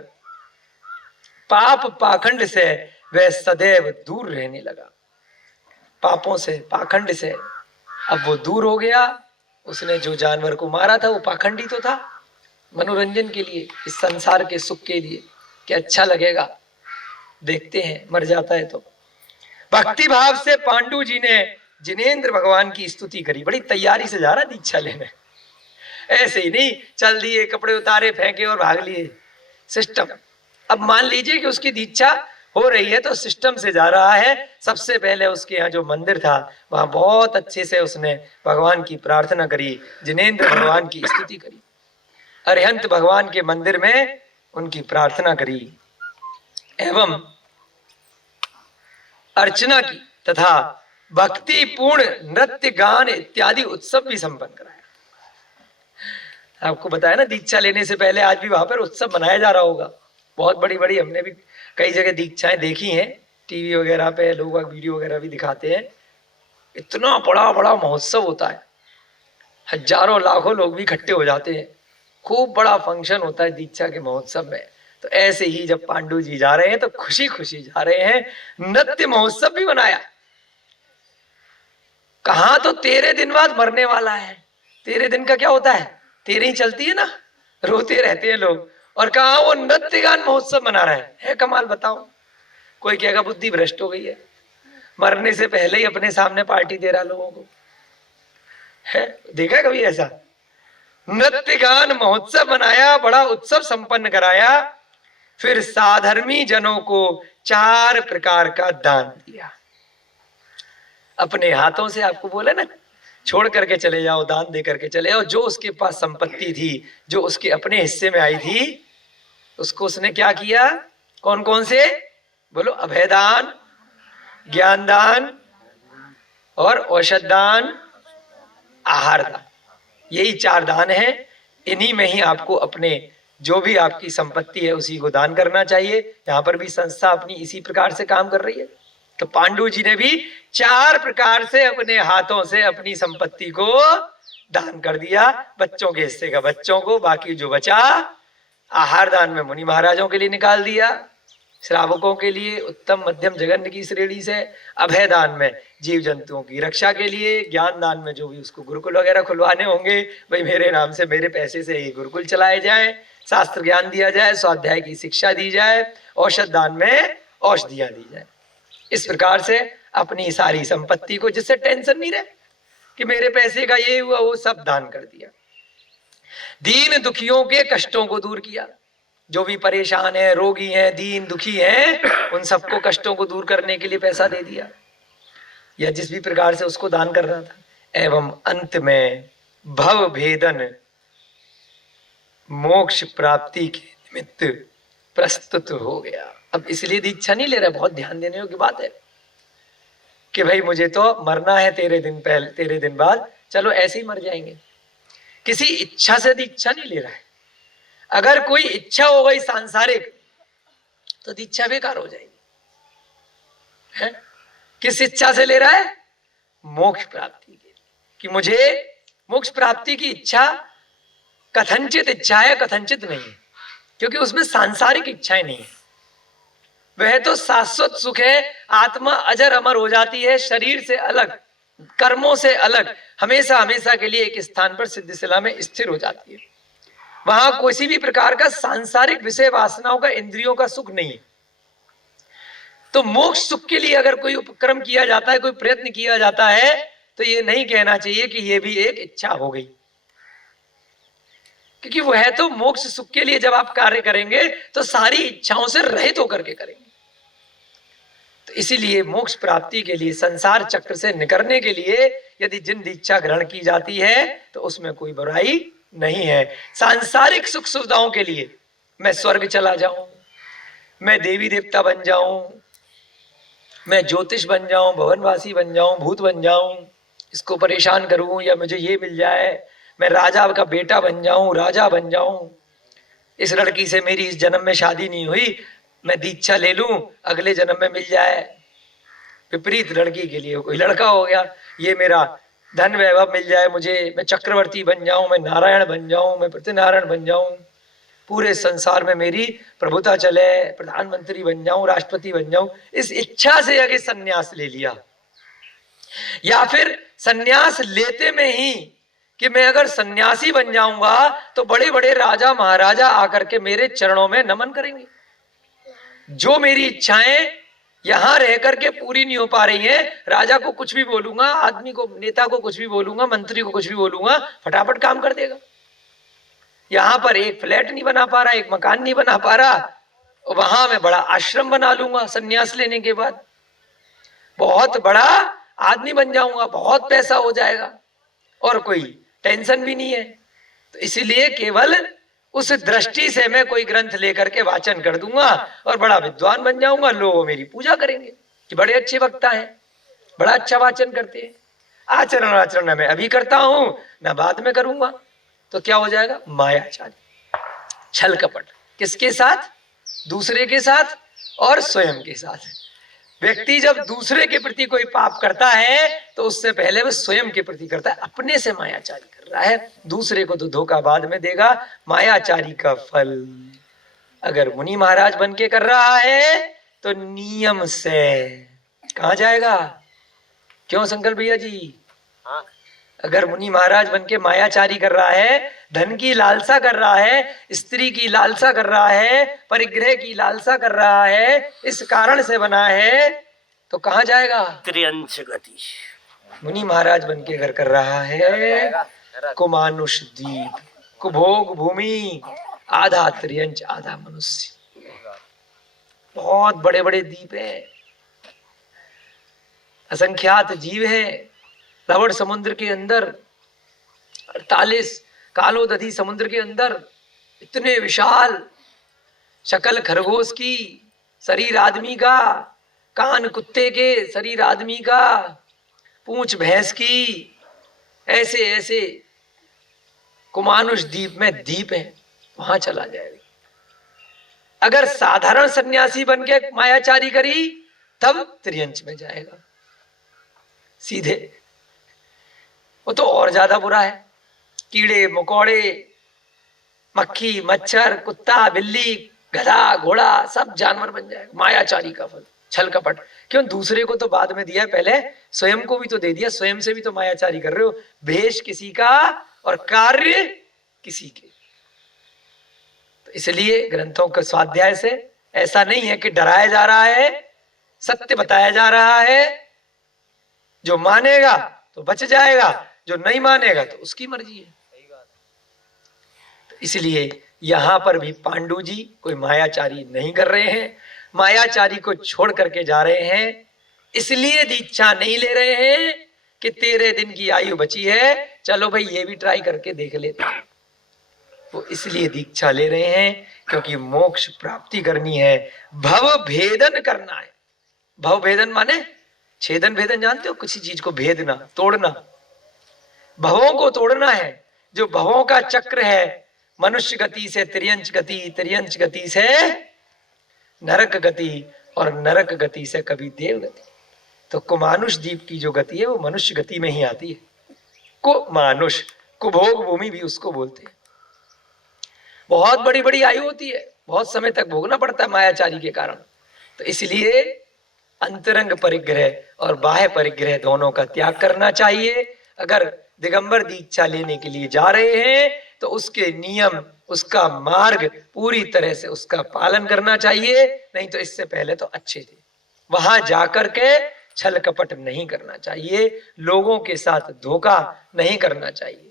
पाप पाखंड से वह सदैव दूर रहने लगा। पापों से, पाखंड से अब वो दूर हो गया। उसने जो जानवर को मारा था वो पाखंडी तो था, मनोरंजन के लिए, इस संसार के सुख के लिए कि अच्छा लगेगा, देखते हैं, मर जाता है तो। भक्ति भाव से पांडु जी ने जिनेंद्र भगवान की स्तुति करी। बड़ी तैयारी से जा रहा दीक्षा लेने, ऐसे ही नहीं चल दिए, कपड़े उतारे, फेंके और भाग लिए। सिस्टम। अब मान लीजिए कि उसकी दीक्षा हो रही है तो सिस्टम से जा रहा है। सबसे पहले उसके यहाँ जो मंदिर था वहां बहुत अच्छे से उसने भगवान की प्रार्थना करी, जिनेंद्र भगवान की स्तुति करी, अरिहंत भगवान के मंदिर में उनकी प्रार्थना करी एवं अर्चना की तथा भक्ति पूर्ण नृत्य गान इत्यादि उत्सव भी संपन्न कराया। आपको बताया ना, दीक्षा लेने से पहले आज भी वहां पर उत्सव मनाया जा रहा होगा। बहुत बड़ी बड़ी, हमने भी कई जगह दीक्षाएं देखी हैं, टीवी वगैरह पे लोग वीडियो वगैरह भी दिखाते हैं। इतना बड़ा बड़ा महोत्सव होता है, हजारों लाखों लोग भी इकट्ठे हो जाते हैं, खूब बड़ा फंक्शन होता है दीक्षा के महोत्सव में। तो ऐसे ही जब पांडु जी जा रहे हैं तो खुशी खुशी जा रहे हैं, नृत्य महोत्सव भी मनाया। कहा तो 13 दिन बाद मरने वाला है। 13 दिन का क्या होता है, 13 ही चलती है ना, रोते रहते हैं लोग। और कहा वो नृत्य गान महोत्सव मना रहा है कमाल। बताओ, कोई कहेगा बुद्धि भ्रष्ट हो गई है, मरने से पहले ही अपने सामने पार्टी दे रहा लोगों को, है? देखा कभी ऐसा? नृत्य गान महोत्सव मनाया, बड़ा उत्सव संपन्न कराया। फिर साधर्मी जनों को 4 प्रकार का दान दिया। अपने हाथों से, आपको बोला ना, छोड़ करके चले जाओ, दान दे करके चले जाओ। जो उसके पास संपत्ति थी, जो उसके अपने हिस्से में आई थी, उसको उसने क्या किया? कौन कौन से बोलो? अभयदान, ज्ञान दान और औषध दान, आहार दान। यही 4 दान है। इन्हीं में ही आपको अपने जो भी आपकी संपत्ति है उसी को दान करना चाहिए। यहाँ पर भी संस्था अपनी इसी प्रकार से काम कर रही है। तो पांडु जी ने भी 4 प्रकार से अपने हाथों से अपनी संपत्ति को दान कर दिया। बच्चों के हिस्से का बच्चों को, बाकी जो बचा आहार दान में मुनि महाराजों के लिए निकाल दिया, श्रावकों के लिए, उत्तम मध्यम जघन्य की श्रेणी से। अभय दान में जीव जंतुओं की रक्षा के लिए। ज्ञान दान में जो भी उसको गुरुकुल वगैरह खुलवाने होंगे, भाई मेरे नाम से, मेरे पैसे से ये गुरुकुल चलाए जाए, शास्त्र ज्ञान दिया जाए, स्वाध्याय की शिक्षा दी जाए। औषध दान में औषधियां दी जाए। इस प्रकार से अपनी सारी संपत्ति को, जिससे टेंशन नहीं रहे, कि मेरे पैसे का ये हुआ, वो सब दान कर दिया। दीन दुखियों के कष्टों को दूर किया, जो भी परेशान है, रोगी हैं, दीन दुखी हैं, उन सबको कष्टों को दूर करने के लिए पैसा दे दिया, या जिस भी प्रकार से उसको दान करना था। एवं अंत में भव भेदन मोक्ष प्राप्ति के निमित्त प्रस्तुत हो गया। अब इसलिए दीक्षा नहीं ले रहा, बहुत ध्यान देने योग्य बात है कि भाई मुझे तो मरना है तेरे दिन बाद, चलो ऐसे ही मर जाएंगे। किसी इच्छा से दीक्षा नहीं ले रहा है। अगर कोई इच्छा हो गई सांसारिक तो दीक्षा बेकार हो जाएगी है? किस इच्छा से ले रहा है? मोक्ष प्राप्ति के लिए, कि मुझे मोक्ष प्राप्ति की इच्छा कथनचित इच्छा है, कथनचित नहीं है, क्योंकि उसमें सांसारिक इच्छाएं नहीं है। वह तो शाश्वत सुख है, आत्मा अजर अमर हो जाती है, शरीर से अलग, कर्मों से अलग, हमेशा हमेशा के लिए एक स्थान पर सिद्धिशिला में स्थिर हो जाती है। वहां किसी भी प्रकार का सांसारिक विषय वासनाओं का, इंद्रियों का सुख नहीं है। तो मोक्ष सुख के लिए अगर कोई उपक्रम किया जाता है, कोई प्रयत्न किया जाता है, तो ये नहीं कहना चाहिए कि ये भी एक इच्छा हो गई, क्योंकि वह तो मोक्ष सुख के लिए जब आप कार्य करेंगे तो सारी इच्छाओं से रहित होकर के करेंगे। तो इसीलिए मोक्ष प्राप्ति के लिए, संसार चक्र से निकलने के लिए यदि जिन दीक्षा ग्रहण की जाती है तो उसमें कोई बुराई नहीं है। सांसारिक सुख सुविधाओं के लिए मैं स्वर्ग चला जाऊं, मैं देवी देवता बन जाऊं, मैं ज्योतिष बन जाऊं, भवनवासी बन जाऊं, भूत बन जाऊं, इसको परेशान करूं, या मुझे ये मिल जाए, मैं राजा का बेटा बन जाऊं, राजा बन जाऊं, इस लड़की से मेरी इस जन्म में शादी नहीं हुई, मैं दीक्षा ले लूं, अगले जन्म में मिल जाए। विपरीत लड़की के लिए कोई लड़का हो गया, ये मेरा धन वैभव मिल जाए मुझे, मैं चक्रवर्ती बन जाऊं, मैं नारायण बन जाऊं, मैं प्रतिनारायण बन जाऊं, पूरे संसार में मेरी प्रभुता चले, प्रधानमंत्री बन जाऊं, राष्ट्रपति बन जाऊं, इस इच्छा से अगर सन्यास ले लिया, या फिर सन्यास लेते में ही कि मैं अगर सन्यासी बन जाऊंगा तो बड़े बड़े राजा महाराजा आकर के मेरे चरणों में नमन करेंगे, जो मेरी इच्छाएं यहां रह करके पूरी नहीं हो पा रही हैं, राजा को कुछ भी बोलूंगा, आदमी को, नेता को कुछ भी बोलूंगा, मंत्री को कुछ भी बोलूंगा, फटाफट काम कर देगा। यहां पर एक फ्लैट नहीं बना पा रहा, एक मकान नहीं बना पा रहा, वहां मैं बड़ा आश्रम बना लूंगा, सन्यास लेने के बाद बहुत बड़ा आदमी बन जाऊंगा, बहुत पैसा हो जाएगा और कोई टेंशन भी नहीं है। तो इसीलिए केवल उस दृष्टि से मैं कोई ग्रंथ लेकर के वाचन कर दूंगा और बड़ा विद्वान बन जाऊंगा, लोग मेरी पूजा करेंगे कि बड़े अच्छे वक्ता हैं, बड़ा अच्छा वाचन करते हैं। आचरण मैं अभी करता हूं ना बाद में करूंगा, तो क्या हो जाएगा? मायाचारी, छल कपट, किसके साथ? दूसरे के साथ और स्वयं के साथ। व्यक्ति जब दूसरे के प्रति कोई पाप करता है तो उससे पहले वह स्वयं के प्रति करता है, अपने से मायाचारी कर रहा है, दूसरे को तो धोखा बाद में देगा। मायाचारी का फल अगर मुनि महाराज बन के कर रहा है तो नियम से कहां जाएगा? क्यों संकल्प भैया जी? अगर मुनि महाराज बन के मायाचारी कर रहा है, धन की लालसा कर रहा है, स्त्री की लालसा कर रहा है, परिग्रह की लालसा कर रहा है, इस कारण से बना है, तो कहां जाएगा? त्रियंश गति। मुनि महाराज बन के अगर कर रहा है, कुमानुष द्वीप, कुभोग भूमि, आधा त्रियंश आधा मनुष्य, बहुत बड़े बड़े द्वीप है, असंख्यात जीव है। लवण समुद्र के अंदर 48 कालोदधि समुद्र के अंदर इतने विशाल, शकल खरगोश की, शरीर आदमी का, कान कुत्ते के, शरीर आदमी का, पूंछ भैंस की, ऐसे ऐसे कुमानुष द्वीप में द्वीप है, वहां चला जाएगा। अगर साधारण सन्यासी बन के मायाचारी करी तब त्रियंश में जाएगा सीधे, वो तो और ज्यादा बुरा है। कीड़े मकोड़े, मक्खी मच्छर, कुत्ता बिल्ली, गधा घोड़ा, सब जानवर बन जाएगा। मायाचारी का फल छल कपट। क्यों? दूसरे को तो बाद में दिया, पहले स्वयं को भी तो दे दिया, स्वयं से भी तो मायाचारी कर रहे हो। भेष किसी का और कार्य किसी के। तो इसलिए ग्रंथों के स्वाध्याय से ऐसा नहीं है कि डराया जा रहा है, सत्य बताया जा रहा है। जो मानेगा तो बच जाएगा, जो नहीं मानेगा तो उसकी मर्जी है। तो इसलिए यहां पर भी पांडु जी कोई मायाचारी नहीं कर रहे हैं, मायाचारी को छोड़ करके जा रहे हैं। इसलिए दीक्षा नहीं ले रहे हैं कि 13 दिन की आयु बची है, चलो भाई ये भी ट्राई करके देख लेते हैं। वो इसलिए दीक्षा ले रहे हैं क्योंकि मोक्ष प्राप्ति करनी है, भव भेदन करना है। भव भेदन माने छेदन भेदन, जानते हो, किसी चीज को भेदना, तोड़ना, भवों को तोड़ना है। जो भवों का चक्र है, मनुष्य गति से तिर्यंच गति, तिर्यंच गति से नरक गति, और नरक गति से कभी देव गति। तो कुमानुष द्वीप की जो गति है वो मनुष्य गति में ही आती है। कुमानुष, कुभोग भूमि भी उसको बोलते हैं। बहुत बड़ी बड़ी आयु होती है, बहुत समय तक भोगना पड़ता है मायाचारी के कारण। तो इसलिए अंतरंग परिग्रह और बाह्य परिग्रह दोनों का त्याग करना चाहिए। अगर दिगंबर दीक्षा लेने के लिए जा रहे हैं तो उसके नियम, उसका मार्ग पूरी तरह से उसका पालन करना चाहिए। नहीं तो इससे पहले तो अच्छे थे, वहां जाकर के छल कपट नहीं करना चाहिए, लोगों के साथ धोखा नहीं करना चाहिए,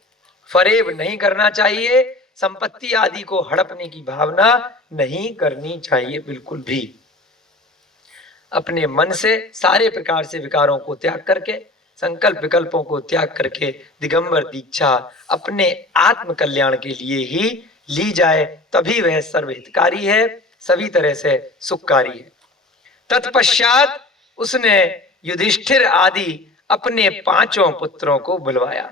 फरेब नहीं करना चाहिए, संपत्ति आदि को हड़पने की भावना नहीं करनी चाहिए बिल्कुल भी। अपने मन से सारे प्रकार से विकारों को त्याग करके, संकल्प विकल्पों को त्याग करके दिगंबर दीक्षा अपने आत्म कल्याण के लिए ही ली जाए, तभी वह सर्वहितकारी है, सभी तरह से सुखकारी है। तत्पश्चात उसने युधिष्ठिर आदि अपने 5 पुत्रों को बुलवाया।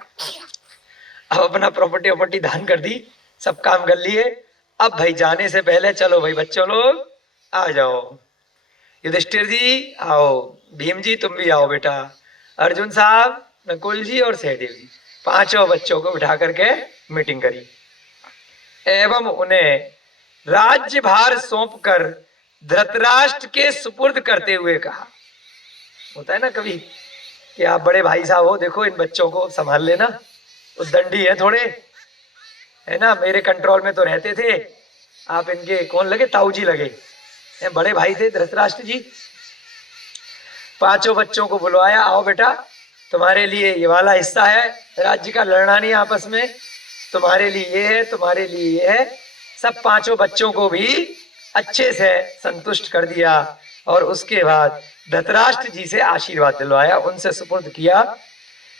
अब अपना प्रॉपर्टी दान कर दी, सब काम कर लिए। अब भाई जाने से पहले चलो भाई बच्चों लोग आ जाओ, युधिष्ठिर जी आओ, भीम जी तुम भी आओ बेटा, अर्जुन साहब, नकुल जी और सहदेव जी, 5 बच्चों को बिठा करके मीटिंग करी एवं उन्हें राज्यभार सौंपकर धृतराष्ट्र के सुपुर्द करते हुए कहा। होता है ना कभी कि आप बड़े भाई साहब हो, देखो इन बच्चों को संभाल लेना, तो दंडी है थोड़े, है ना, मेरे कंट्रोल में तो रहते थे, आप इनके कौन लगे, ताऊ जी लगे, बड़े भाई थे धृतराष्ट्र जी। 5 बच्चों को बुलवाया, आओ बेटा तुम्हारे लिए ये वाला हिस्सा है, राज्य का लड़ना नहीं आपस में, तुम्हारे लिए ये है, तुम्हारे लिए ये है। सब 5 बच्चों को भी अच्छे से संतुष्ट कर दिया और उसके बाद धृतराष्ट्र जी से आशीर्वाद दिलवाया, उनसे सुपुर्द किया।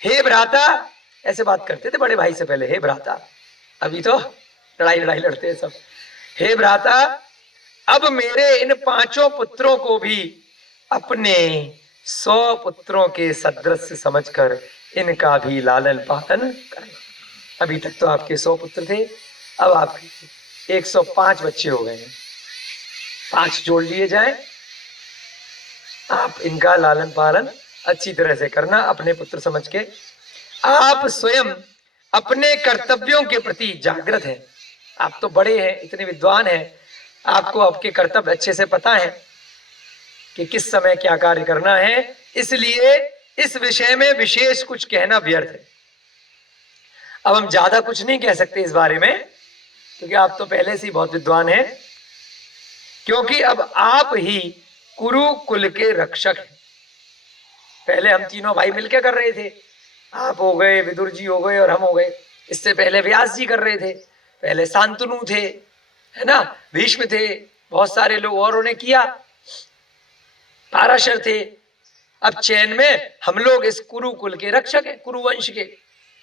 हे भ्राता, ऐसे बात करते थे बड़े भाई से पहले, हे भ्राता, अभी तो लड़ाई लड़ते हैं सब। हे भ्राता, अब मेरे इन 5 पुत्रों को भी अपने 100 पुत्रों के सदृश समझकर इनका भी लालन पालन करना। अभी तक तो आपके 100 पुत्र थे, अब आपके 105 बच्चे हो गए हैं, 5 जोड़ लिए जाए। आप इनका लालन पालन अच्छी तरह से करना, अपने पुत्र समझ के। आप स्वयं अपने कर्तव्यों के प्रति जागृत हैं, आप तो बड़े हैं, इतने विद्वान हैं, आपको आपके कर्तव्य अच्छे से पता है कि किस समय क्या कार्य करना है, इसलिए इस विषय में विशेष कुछ कहना व्यर्थ है। अब हम ज्यादा कुछ नहीं कह सकते इस बारे में, क्योंकि आप तो पहले से ही बहुत विद्वान हैं, क्योंकि अब आप ही कुरुकुल के रक्षक हैं। पहले हम तीनों भाई मिलकर कर रहे थे, आप हो गए, विदुर जी हो गए और हम हो गए। इससे पहले व्यास जी कर रहे थे, पहले शांतनु थे, है ना, भीष्म थे, बहुत सारे लोग औरों ने किया, पाराशर थे। अब चैन में हम लोग इस कुरुकुल के रक्षक हैं, कुरुवंश के।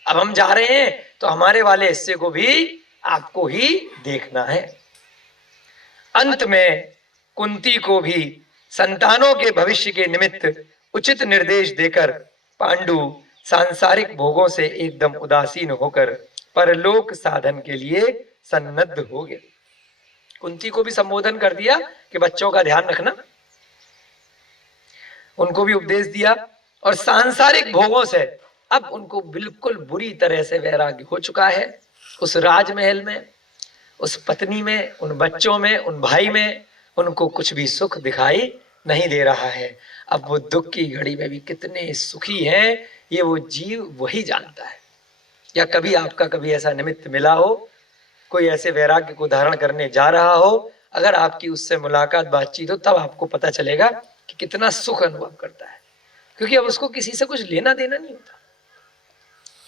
अब हम जा रहे हैं तो हमारे वाले हिस्से को भी आपको ही देखना है। अंत में कुंती को भी संतानों के भविष्य के निमित्त उचित निर्देश देकर पांडु सांसारिक भोगों से एकदम उदासीन होकर परलोक साधन के लिए सन्नद्ध हो गए। कुंती को भी संबोधन कर दिया कि बच्चों का ध्यान रखना, उनको भी उपदेश दिया। और सांसारिक भोगों से अब उनको बिल्कुल बुरी तरह से वैराग्य हो चुका है। उस राजमहल में, उस पत्नी में, उन बच्चों में, उन भाई में उनको कुछ भी सुख दिखाई नहीं दे रहा है। अब वो दुख की घड़ी में भी कितने सुखी हैं, ये वो जीव वही जानता है। या कभी आपका कभी ऐसा निमित्त मिला हो, कोई ऐसे वैराग्य को धारण करने जा रहा हो, अगर आपकी उससे मुलाकात बातचीत हो, तब आपको पता चलेगा कि कितना सुख अनुभव करता है, क्योंकि अब उसको किसी से कुछ लेना देना नहीं होता।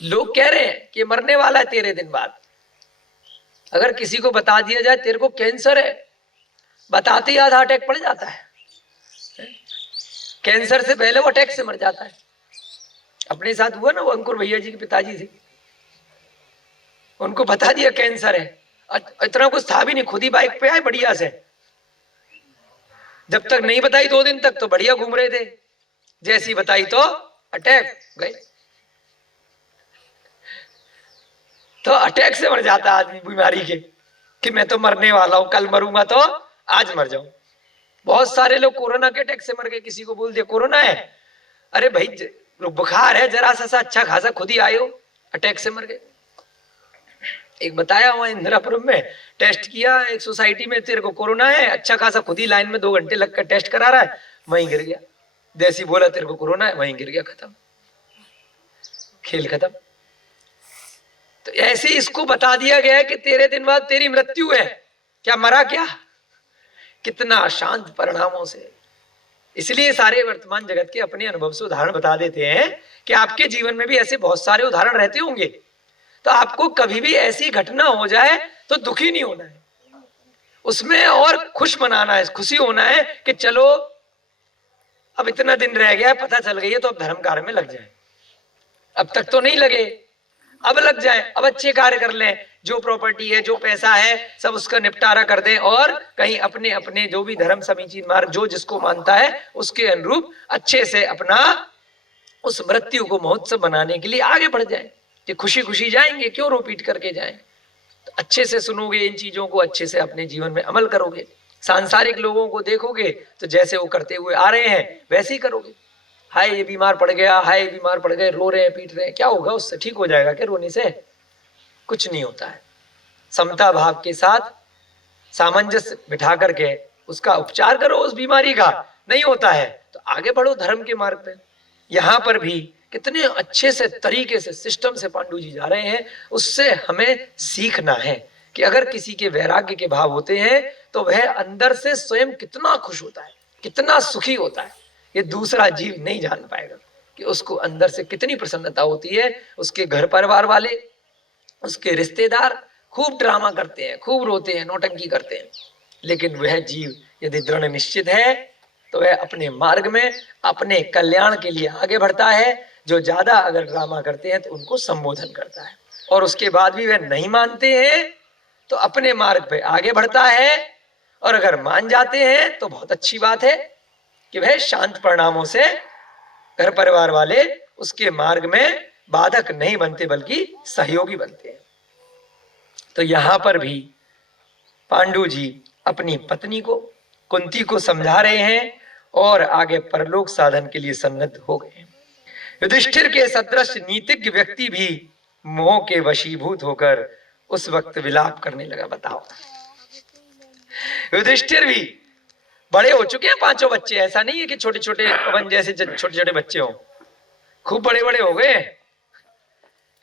लोग कह रहे हैं कि मरने वाला है 13 दिन बाद। अगर किसी को बता दिया जाए तेरे को कैंसर है, बताते ही आधा अटैक पड़ जाता है। कैंसर से पहले वो अटैक से मर जाता है। अपने साथ हुआ ना, वो अंकुर भैया जी के पिताजी थे, उनको बता दिया कैंसर है, इतना कुछ था भी नहीं, खुद ही बाइक पे आए बढ़िया से। जब तक नहीं बताई 2 दिन तक तो बढ़िया घूम रहे थे, जैसी बताई तो अटैक गए। तो अटैक से मर जाता आदमी बीमारी के, कि मैं तो मरने वाला हूं, कल मरूंगा तो आज मर जाऊं। बहुत सारे लोग कोरोना के अटैक से मर गए। किसी को बोल दिया कोरोना है, अरे भाई बुखार है जरा सा अच्छा खासा, खुद ही आए हो, अटैक से मर गए। एक बताया वहां इंदिरापुरम में टेस्ट किया एक सोसाइटी में, तेरे को कोरोना है, अच्छा खासा, खुद ही लाइन में 2 घंटे लगकर टेस्ट करा रहा है, वहीं गिर गया। जैसी बोला तेरे को कोरोना है, वहीं गिर गया, खत्म, खेल खत्म। तो ऐसे इसको बता दिया गया है कि 13 दिन बाद तेरी मृत्यु है। क्या मरा क्या? कितना शांत परिणामों से। इसलिए सारे वर्तमान जगत के अपने अनुभव से उदाहरण बता देते हैं कि आपके जीवन में भी ऐसे बहुत सारे उदाहरण रहते होंगे। तो आपको कभी भी ऐसी घटना हो जाए तो दुखी नहीं होना है, उसमें और खुश मनाना है, खुशी होना है कि चलो अब इतना दिन रह गया, पता चल गई है, तो अब धर्म कार्य में लग जाए। अब तक तो नहीं लगे, अब लग जाए, अब अच्छे कार्य कर लें, जो प्रॉपर्टी है, जो पैसा है, सब उसका निपटारा कर दें और कहीं अपने अपने जो भी धर्म समीचीन मार्ग जो जिसको मानता है उसके अनुरूप अच्छे से अपना उस मृत्यु को महोत्सव बनाने के लिए आगे बढ़ जाए। कि खुशी खुशी जाएंगे, क्यों रो पीट करके जाएं। तो अच्छे से सुनोगे इन चीजों को, अच्छे से अपने जीवन में अमल करोगे। सांसारिक लोगों को देखोगे तो जैसे वो करते हुए आ रहे हैं वैसे ही करोगे। हाय ये बीमार पड़ गया, हाय ये बीमार पड़ गए, रो रहे हैं, पीट रहे हैं, क्या होगा उससे? ठीक हो जाएगा क्या रोने से? कुछ नहीं होता है। समता भाव के साथ सामंजस्य बिठा करके उसका उपचार करो उस बीमारी का। नहीं होता है तो आगे बढ़ो धर्म के मार्ग पे। यहाँ पर भी कितने अच्छे से तरीके से सिस्टम से पांडु जी जा रहे हैं, उससे हमें सीखना है कि अगर किसी के वैराग्य के भाव होते हैं तो वह अंदर से स्वयं कितना खुश होता है, कितना सुखी होता है। ये दूसरा जीव नहीं जान पाएगा कि उसको अंदर से कितनी प्रसन्नता होती है। उसके घर परिवार वाले, उसके रिश्तेदार खूब ड्रामा करते हैं, खूब रोते हैं, नौटंकी करते हैं, लेकिन वह जीव यदि दृढ़ निश्चित है तो वह अपने मार्ग में अपने कल्याण के लिए आगे बढ़ता है। जो ज्यादा अगर ड्रामा करते हैं तो उनको संबोधन करता है, और उसके बाद भी वह नहीं मानते हैं तो अपने मार्ग पे आगे बढ़ता है। और अगर मान जाते हैं तो बहुत अच्छी बात है कि वह शांत परिणामों से घर परिवार वाले उसके मार्ग में बाधक नहीं बनते बल्कि सहयोगी बनते हैं। तो यहां पर भी पांडु जी अपनी पत्नी को कुंती को समझा रहे हैं और आगे परलोक साधन के लिए सन्नद्ध हो गए। युधिष्ठिर के सदृश नीतिज्ञ व्यक्ति भी मोह के वशीभूत होकर उस वक्त विलाप करने लगा। बताओ, युधिष्ठिर भी बड़े हो चुके हैं, 5 बच्चे, ऐसा नहीं है कि छोटे छोटे पवन जैसे छोटे छोटे बच्चे हो, खूब बड़े बड़े हो गए।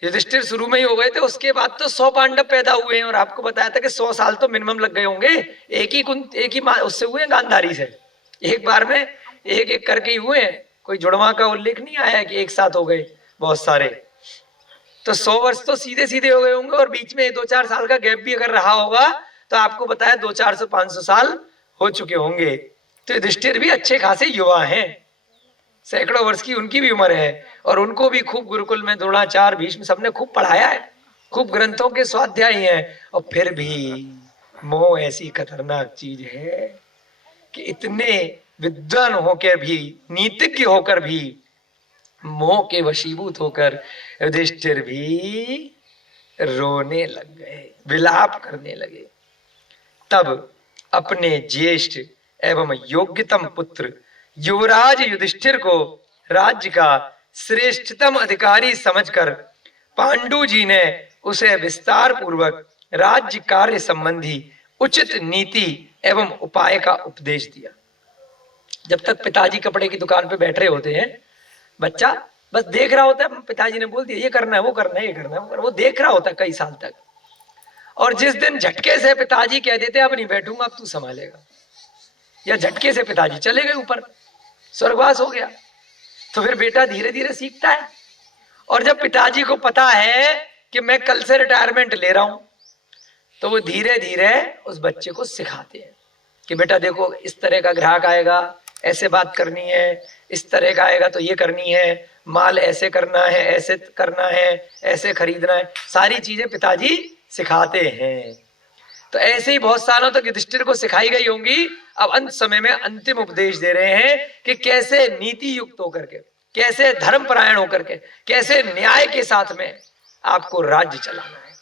युधिष्ठिर शुरू में ही हो गए थे, उसके बाद तो 100 पांडव पैदा हुए हैं, और आपको बताया था कि 100 साल तो मिनिमम लग गए होंगे। एक ही उससे हुए गांधारी से, एक बार में एक एक करके ही हुए। कोई जुड़वा का उल्लेख नहीं आया कि एक साथ हो गए बहुत सारे। तो 100 वर्ष तो सीधे सीधे हो गए होंगे, और बीच में 2-4 साल का गैप भी अगर रहा होगा तो आपको बताया 200-400-500 साल हो चुके होंगे। तो युधिष्ठिर भी अच्छे खासे युवा हैं, सैकड़ों वर्ष की उनकी भी उम्र है, और उनको भी खूब गुरुकुल में द्रोणाचार्य भीष्म सबने खूब पढ़ाया है, खूब ग्रंथों के स्वाध्यायी हैं। और फिर भी मोह ऐसी खतरनाक चीज है कि इतने विद्वान होकर भी, नीतिज्ञ होकर भी मोह के वशीभूत होकर युधिष्ठिर भी रोने लग गए, विलाप करने लगे। तब अपने ज्येष्ठ एवं योग्यतम पुत्र युवराज युधिष्ठिर को राज्य का श्रेष्ठतम अधिकारी समझकर पांडु जी ने उसे विस्तार पूर्वक राज्य कार्य संबंधी उचित नीति एवं उपाय का उपदेश दिया। जब तक पिताजी कपड़े की दुकान पे बैठ रहे होते हैं, बच्चा बस देख रहा होता है, पिताजी ने बोल दिया ये करना है, वो करना है, ये करना है, वो देख रहा होता है कई साल तक। और जिस दिन झटके से पिताजी कह देते अब नहीं बैठूंगा, अब तू संभालेगा, या झटके से पिताजी चले गए ऊपर, स्वर्गवास हो गया, तो फिर बेटा धीरे धीरे सीखता है और जब पिताजी को पता है कि मैं कल से रिटायरमेंट ले रहा हूं, तो वो धीरे धीरे उस बच्चे को सिखाते हैं कि बेटा देखो, इस तरह का ग्राहक आएगा, ऐसे बात करनी है, इस तरह का आएगा तो ये करनी है, माल ऐसे करना है, ऐसे करना है, ऐसे खरीदना है, सारी चीजें पिताजी सिखाते हैं। तो ऐसे ही बहुत सालों तक युधिष्ठिर को सिखाई गई होंगी। अब अंत समय में अंतिम उपदेश दे रहे हैं कि कैसे नीति युक्त होकर के, कैसे धर्मपरायण होकर के, कैसे न्याय के साथ में आपको राज्य चलाना है।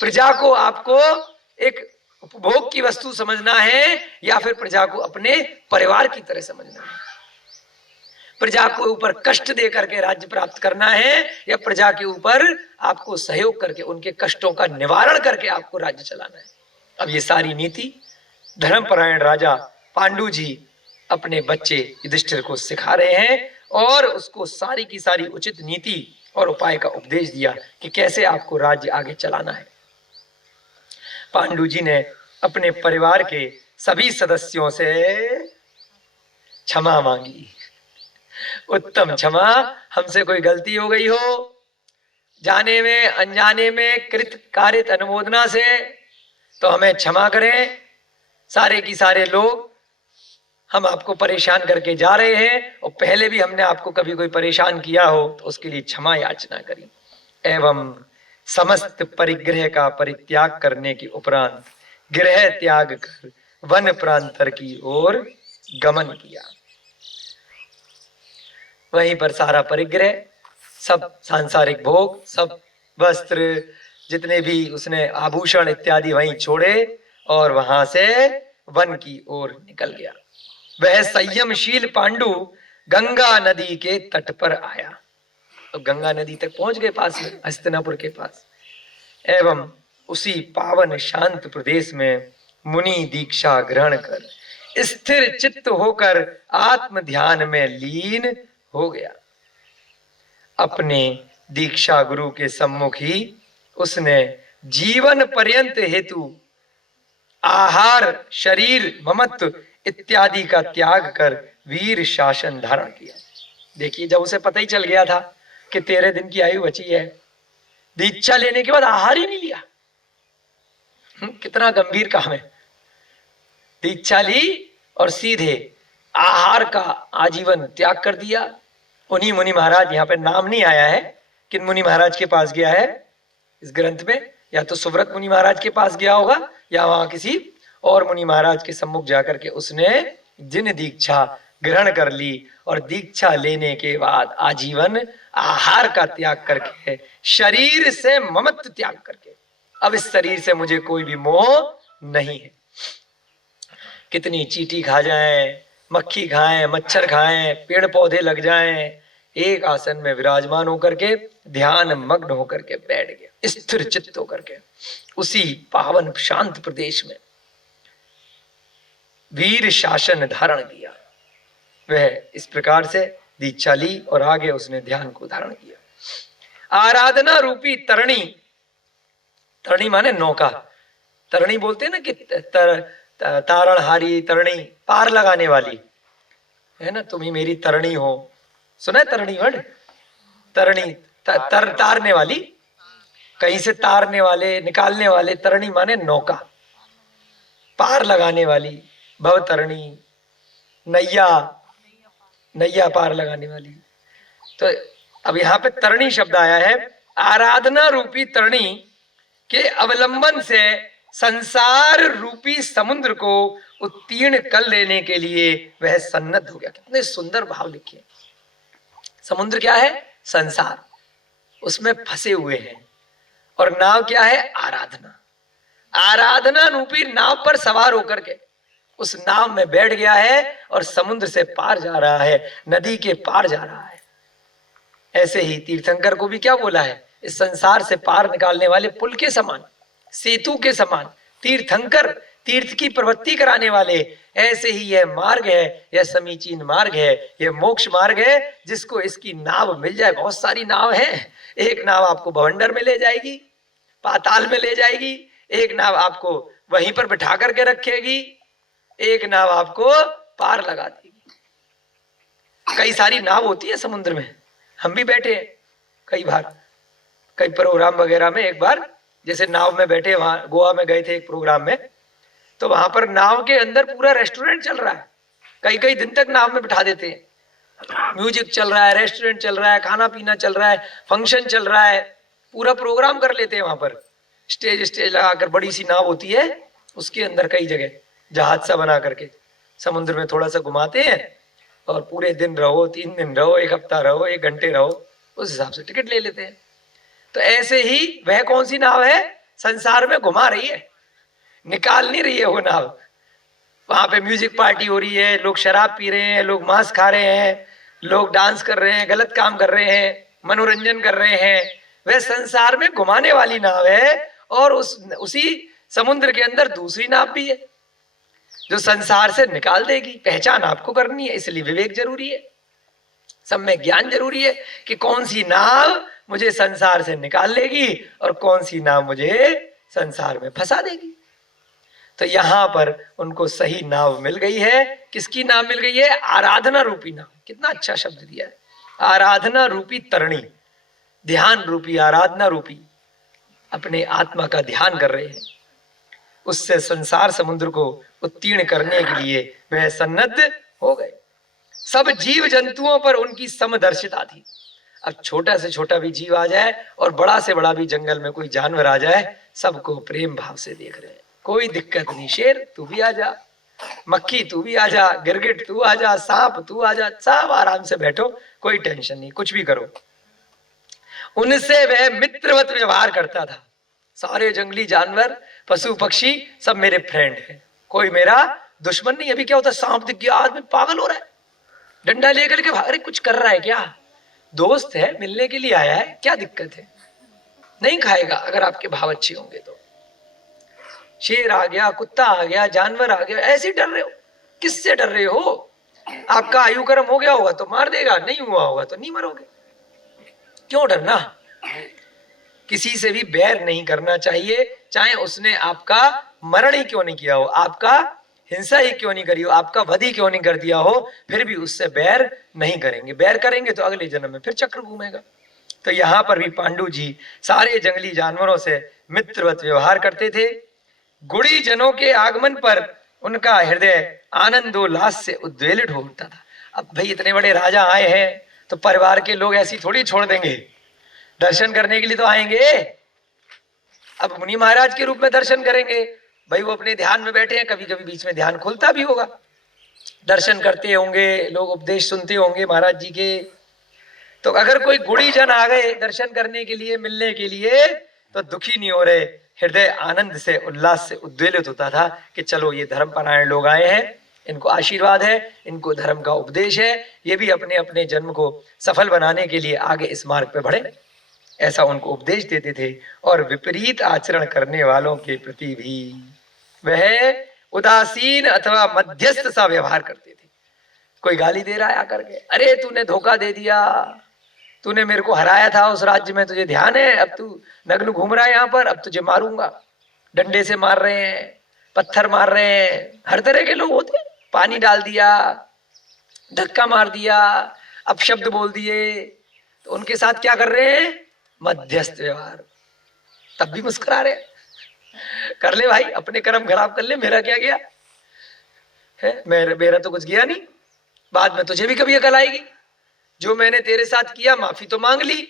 प्रजा को आपको एक उपभोग की वस्तु समझना है या फिर प्रजा को अपने परिवार की तरह समझना है। प्रजा को ऊपर कष्ट दे करके राज्य प्राप्त करना है या प्रजा के ऊपर आपको सहयोग करके उनके कष्टों का निवारण करके आपको राज्य चलाना है। अब ये सारी नीति धर्मपरायण राजा पांडु जी अपने बच्चे युधिष्ठिर को सिखा रहे हैं और उसको सारी की सारी उचित नीति और उपाय का उपदेश दिया कि कैसे आपको राज्य आगे चलाना है। पांडु जी ने अपने परिवार के सभी सदस्यों से क्षमा मांगी। उत्तम क्षमा, हमसे कोई गलती हो गई हो, जाने में अनजाने में कृत कारित अनुमोदना से, तो हमें क्षमा करें। सारे की सारे लोग हम आपको परेशान करके जा रहे हैं और पहले भी हमने आपको कभी कोई परेशान किया हो तो उसके लिए क्षमा याचना करी। एवं समस्त परिग्रह का परित्याग करने के उपरांत गृह त्याग कर वन प्रांतर की ओर गमन किया। वहीं पर सारा परिग्रह, सब सांसारिक भोग, सब वस्त्र, जितने भी उसने आभूषण इत्यादि वहीं छोड़े और वहां से वन की ओर निकल गया। वह संयमशील पांडु गंगा नदी के तट पर आया। तो गंगा नदी तक पहुंच गए, पास में हस्तिनापुर के पास। एवं उसी पावन शांत प्रदेश में मुनि दीक्षा ग्रहण कर स्थिर चित्त होकर आत्म ध्यान में लीन हो गया। अपने दीक्षा गुरु के सम्मुख ही उसने जीवन पर्यंत हेतु आहार, शरीर, ममत्व इत्यादि का त्याग कर वीर शासन धारण किया। देखिए, जब उसे पता ही चल गया था कि 13 दिन की आयु बची है, दीक्षा लेने के बाद आहार ही नहीं लिया। कितना गंभीर काम है। दीक्षा ली और सीधे आहार का आजीवन त्याग कर दिया। उन्हीं मुनि महाराज, यहाँ पे नाम नहीं आया है किन मुनि महाराज के पास गया है इस ग्रंथ में, या तो सुव्रत मुनि महाराज के पास गया होगा या वहां किसी और मुनि महाराज के सम्मुख जाकर के उसने जिन दीक्षा ग्रहण कर ली और दीक्षा लेने के बाद आजीवन आहार का त्याग करके, शरीर से ममत्व त्याग करके, अब इस शरीर से मुझे कोई भी मोह नहीं है। कितनी चींटी खा जाए, मक्खी खाएं, मच्छर खाएं, पेड़ पौधे लग जाएं, एक आसन में विराजमान होकर के ध्यान मग्न होकर के बैठ गया, स्थिर चित्त होकर के उसी पावन शांत प्रदेश में वीर शासन धारण किया। वह इस प्रकार से दीक्षा ली और आगे उसने ध्यान को धारण किया। आराधना रूपी तरणी, तरणी माने नौका, तरणी बोलते हैं ना कि तारणहारी तरणी, पार लगाने वाली है ना, तुम ही मेरी तरणी हो। सुना है तरणी वर्ड? तरणी तारने वाली, कहीं से तारने वाले, निकालने वाले। तरणी माने नौका, पार लगाने वाली, भवतरणी, नैया, नैया पार लगाने वाली। तो अब यहाँ पे तरणी शब्द आया है। आराधना रूपी तरणी के अवलंबन से संसार रूपी समुद्र को उत्तीर्ण कर लेने के लिए वह सन्नद्ध हो गया। कितने सुंदर भाव लिखे। समुद्र क्या है? संसार, उसमें फंसे हुए हैं। और नाव क्या है? आराधना। आराधना रूपी नाव पर सवार होकर के उस नाव में बैठ गया है और समुद्र से पार जा रहा है, नदी के पार जा रहा है। ऐसे ही तीर्थंकर को भी क्या बोला है? इस संसार से पार निकालने वाले पुल के समान, सेतु के समान तीर्थंकर, तीर्थ की प्रवृत्ति कराने वाले। ऐसे ही यह मार्ग है, यह समीचीन मार्ग है, यह मोक्ष मार्ग है, जिसको इसकी नाव मिल जाए। बहुत सारी नाव है। एक नाव आपको भवंडर में ले जाएगी, पाताल में ले जाएगी, एक नाव आपको वहीं पर बिठा करके रखेगी, एक नाव आपको पार लगा देगी। कई सारी नाव होती है समुद्र में, हम भी बैठे हैं, कई बार, कई प्रोग्राम वगैरह में। एक बार जैसे नाव में बैठे, वहां गोवा में गए थे एक प्रोग्राम में, तो वहां पर नाव के अंदर पूरा रेस्टोरेंट चल रहा है, कई कई दिन तक नाव में बिठा देते हैं, म्यूजिक चल रहा है, रेस्टोरेंट चल रहा है, खाना पीना चल रहा है, फंक्शन चल रहा है, पूरा प्रोग्राम कर लेते हैं वहां पर। स्टेज लगाकर बड़ी सी नाव होती है, उसके अंदर कई जगह जहाज सा बना करके समुद्र में थोड़ा सा घुमाते हैं, और पूरे दिन रहो, 3 दिन रहो, 1 हफ्ता रहो, 1 घंटे रहो, उस हिसाब से टिकट ले लेते हैं। तो ऐसे ही वह कौन सी नाव है, संसार में घुमा रही है, निकाल नहीं रही है वो नाव। वहां पे म्यूजिक पार्टी हो रही है, लोग शराब पी रहे हैं, लोग मांस खा रहे हैं, लोग डांस कर रहे हैं, गलत काम कर रहे हैं, मनोरंजन कर रहे हैं। वह संसार में घुमाने वाली नाव है, और उसी समुद्र के अंदर दूसरी नाव भी है जो संसार से निकाल देगी। पहचान आपको करनी है, इसलिए विवेक जरूरी है, सब में ज्ञान जरूरी है कि कौन सी नाव मुझे संसार से निकाल लेगी और कौन सी नाव मुझे संसार में फंसा देगी। तो यहां पर उनको सही नाव मिल गई है। किसकी नाव मिल गई है? आराधना रूपी नाव। कितना अच्छा शब्द दिया है, आराधना रूपी तरणी, ध्यान रूपी, आराधना रूपी, अपने आत्मा का ध्यान कर रहे हैं। उससे संसार समुद्र को उत्तीर्ण करने के लिए वह सन्नद्ध हो गए। सब जीव जंतुओं पर उनकी समदर्शिता थी। अब छोटा से छोटा भी जीव आ जाए और बड़ा से बड़ा भी जंगल में कोई जानवर आ जाए, सबको प्रेम भाव से देख रहे हैं, कोई दिक्कत नहीं। शेर तू भी आ जा, मक्खी तू भी आ जा, गिरगिट तू आ जा, सांप तू आ जा, सब आराम से बैठो, कोई टेंशन नहीं, कुछ भी करो। उनसे वह मित्रवत व्यवहार करता था। सारे जंगली जानवर, पशु पक्षी सब मेरे फ्रेंड हैं, कोई मेरा दुश्मन नहीं। अभी क्या होता है, सांप दिख गया, आदमी पागल हो रहा है, डंडा लेकर के भाग रहे, कुछ कर रहा है क्या? दोस्त है, मिलने के लिए आया है, क्या दिक्कत है? नहीं खाएगा अगर आपके भाव अच्छे होंगे तो। शेर आ गया, कुत्ता आ गया, जानवर आ गया, ऐसे डर रहे हो? किससे डर रहे हो? आपका आयु कर्म हो गया होगा तो मार देगा, नहीं हुआ होगा तो नहीं मरोगे, क्यों डरना? किसी से भी बैर नहीं करना चाहिए, चाहे उसने आपका मरण ही क्यों नहीं किया हो, आपका हिंसा ही क्यों नहीं करी हो, आपका वध ही क्यों नहीं कर दिया हो, फिर भी उससे बैर नहीं करेंगे। बैर करेंगे तो अगले जन्म में फिर चक्र घूमेगा। तो यहाँ पर भी पांडु जी सारे जंगली जानवरों से मित्रवत व्यवहार करते थे। गुड़ी जनों के आगमन पर उनका हृदय आनंदोल्लास से उद्वेलित हो उठता था। अब भाई इतने बड़े राजा आए हैं तो परिवार के लोग ऐसी थोड़ी छोड़ देंगे, दर्शन करने के लिए तो आएंगे। अब मुनि महाराज के रूप में दर्शन करेंगे, भाई वो अपने ध्यान में बैठे हैं, कभी कभी बीच में ध्यान खुलता भी होगा, दर्शन करते होंगे, लोग उपदेश सुनते होंगे महाराज जी के। तो अगर कोई गुड़ी जन आ गए दर्शन करने के लिए, मिलने के लिए, तो दुखी नहीं हो रहे, हृदय आनंद से, उल्लास से उद्वेलित होता था कि चलो ये धर्मपरायण लोग आए हैं, इनको आशीर्वाद है, इनको धर्म का उपदेश है, ये भी अपने अपने जन्म को सफल बनाने के लिए आगे इस मार्ग पे बढ़े, ऐसा उनको उपदेश देते थे। और विपरीत आचरण करने वालों के प्रति भी वह उदासीन अथवा मध्यस्थ सा व्यवहार करते थे। कोई गाली दे रहा है आकर के, अरे तूने धोखा दे दिया, तूने मेरे को हराया था उस राज्य में, तुझे ध्यान है, अब तू नग्न घूम रहा है यहाँ पर, अब तुझे मारूंगा। डंडे से मार रहे हैं, पत्थर मार रहे हैं, हर तरह के लोग होते हैं, पानी डाल दिया, धक्का मार दिया, अपशब्द बोल दिए, तो उनके साथ क्या कर रहे हैं? मध्यस्थ व्यवहार। तब भी मुस्कुरा रहे, कर ले भाई, अपने कर्म खराब कर ले, मेरा क्या गया है, मेरा तो कुछ गया नहीं, बाद में तुझे भी कभी अकल आएगी। जो मैंने तेरे साथ किया, माफी तो मांग ली,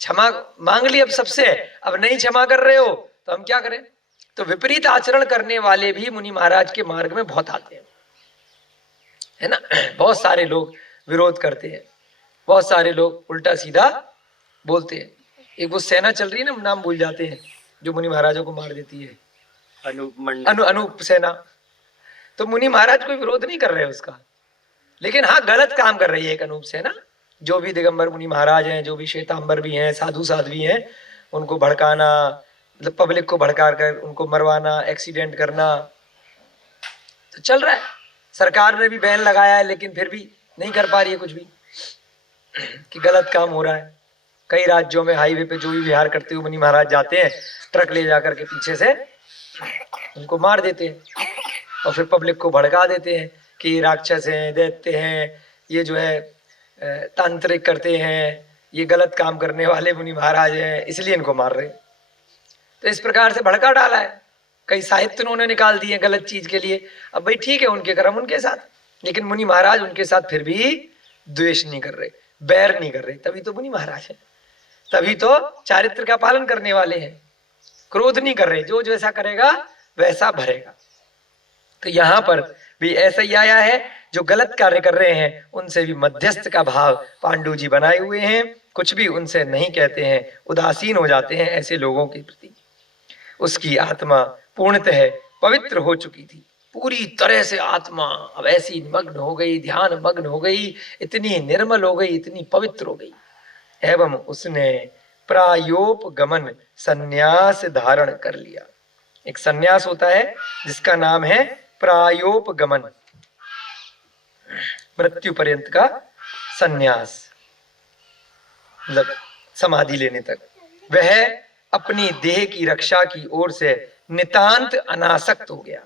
क्षमा मांग ली अब सबसे, अब नहीं क्षमा कर रहे हो तो हम क्या करें? तो विपरीत आचरण करने वाले भी मुनि महाराज के मार्ग में बहुत आते हैं, है ना। बहुत सारे लोग विरोध करते हैं, बहुत सारे लोग उल्टा सीधा बोलते हैं। एक वो सेना चल रही है ना, नाम भूल जाते हैं, जो मुनि महाराजों को मार देती है, अनूप सेना। तो मुनि महाराज कोई विरोध नहीं कर रहे उसका, लेकिन हाँ गलत काम कर रही है एक अनूप सेना। जो भी दिगंबर मुनि महाराज हैं, जो भी श्वेतांबर भी हैं, साधु साध्वी हैं, उनको भड़काना, मतलब पब्लिक को भड़का कर उनको मरवाना, एक्सीडेंट करना, तो चल रहा है। सरकार ने भी बैन लगाया है, लेकिन फिर भी नहीं कर पा रही है कुछ भी, कि गलत काम हो रहा है। कई राज्यों में हाईवे पे जो भी विहार करते हुए मुनि महाराज जाते हैं, ट्रक ले जाकर के पीछे से उनको मार देते हैं और फिर पब्लिक को भड़का देते हैं कि ये राक्षस हैं, दैत्य हैं, ये जो है तांत्रिक करते हैं, ये गलत काम करने वाले मुनि महाराज हैं, इसलिए इनको मार रहे हैं। तो इस प्रकार से भड़का डाला है। कई साहित्य उन्होंने निकाल दिए गलत चीज के लिए। अब भाई ठीक है, उनके कर्म उनके साथ, लेकिन मुनि महाराज उनके साथ फिर भी द्वेष नहीं कर रहे, बैर नहीं कर रहे। तभी तो मुनि महाराज है, तभी तो चारित्र का पालन करने वाले हैं, क्रोध नहीं कर रहे। जो जैसा करेगा वैसा भरेगा। तो यहाँ पर भी ऐसा ही आया है, जो गलत कार्य कर रहे हैं उनसे भी मध्यस्थ का भाव पांडु जी बनाए हुए हैं। कुछ भी उनसे नहीं कहते हैं, उदासीन हो जाते हैं ऐसे लोगों के प्रति। उसकी आत्मा पूर्णतः पवित्र हो चुकी थी, पूरी तरह से आत्मा अब ऐसी मग्न हो गई, ध्यान मग्न हो गई, इतनी निर्मल हो गई, इतनी पवित्र हो गई। एवं उसने प्रायोपगमन संन्यास धारण कर लिया। एक संन्यास होता है जिसका नाम है प्रायोपगमन, मृत्यु पर्यंत का संन्यास, मतलब समाधि लेने तक। वह अपनी देह की रक्षा की ओर से नितांत अनासक्त हो गया।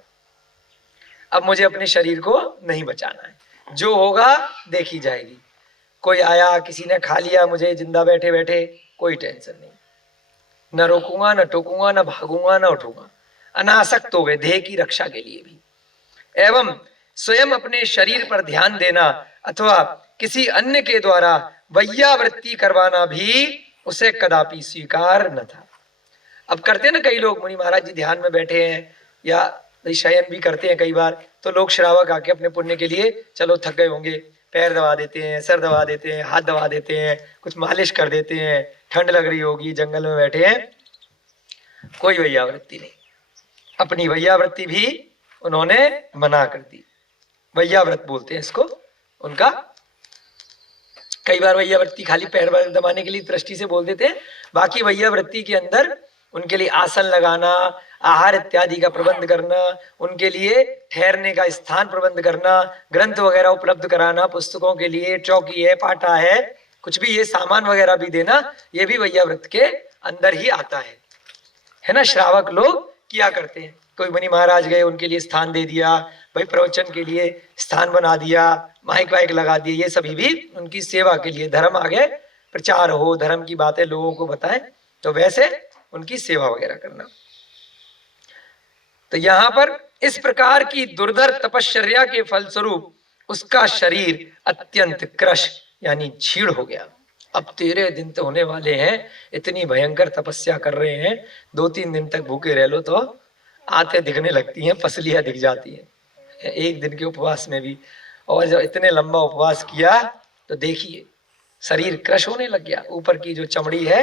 अब मुझे अपने शरीर को नहीं बचाना है, जो होगा देखी जाएगी। कोई आया, किसी ने खा लिया मुझे जिंदा बैठे बैठे, कोई टेंशन नहीं, न रोकूंगा, न टोकूंगा, न भागूंगा, न उठूंगा। अनासक्त हो गए देह की रक्षा के लिए भी। एवं स्वयं अपने शरीर पर ध्यान देना अथवा किसी अन्य के द्वारा वैयावृत्ति करवाना भी उसे कदापि स्वीकार न था। अब करते ना कई लोग, मुनि महाराज जी ध्यान में बैठे हैं या शयन भी करते हैं कई बार, तो लोग श्रावक आके अपने पुण्य के लिए, चलो थक गए होंगे, पैर दबा देते हैं, सर दबा देते हैं, हाथ दबा देते हैं, कुछ मालिश कर देते हैं, ठंड लग रही होगी, जंगल में बैठे हैं, कोई वैयावृत्ति नहीं। अपनी वैयावृत्ति भी उन्होंने मना कर दी। वैयाव्रत बोलते हैं इसको उनका। कई बार वैयावृत्ति खाली पैर दबाने के लिए दृष्टि से बोल देते हैं, बाकी वैयावृत्ति के अंदर उनके लिए आसन लगाना, आहार इत्यादि का प्रबंध करना, उनके लिए ठहरने का स्थान प्रबंध करना, ग्रंथ वगैरह उपलब्ध कराना, पुस्तकों के लिए चौकी है, पाटा है, कुछ भी ये सामान वगैरह भी देना, ये भी वैयाव्रत के अंदर ही आता है ना। श्रावक लोग किया करते हैं। कोई मुनि महाराज गए, उनके लिए स्थान दे दिया, भाई प्रवचन के लिए स्थान बना दिया, माइक वाइक लगा दिए, ये सभी भी उनकी सेवा के लिए। धर्म आगे प्रचार हो, धर्म की बातें लोगों को बताएं, तो वैसे उनकी सेवा वगैरह करना। तो यहाँ पर इस प्रकार की दुर्धर तपश्चर्या के फलस्वरूप उसका शरीर अत्यंत क्रश यानी छीड़ हो गया। अब 13 दिन तो होने वाले हैं, इतनी भयंकर तपस्या कर रहे हैं, 2-3 दिन तक भूखे रह लो तो आंखें दिखने लगती हैं, पसलियां दिख जाती हैं एक दिन के उपवास में भी। और जब इतने लंबा उपवास किया तो देखिए शरीर क्रश होने लग गया। ऊपर की जो चमड़ी है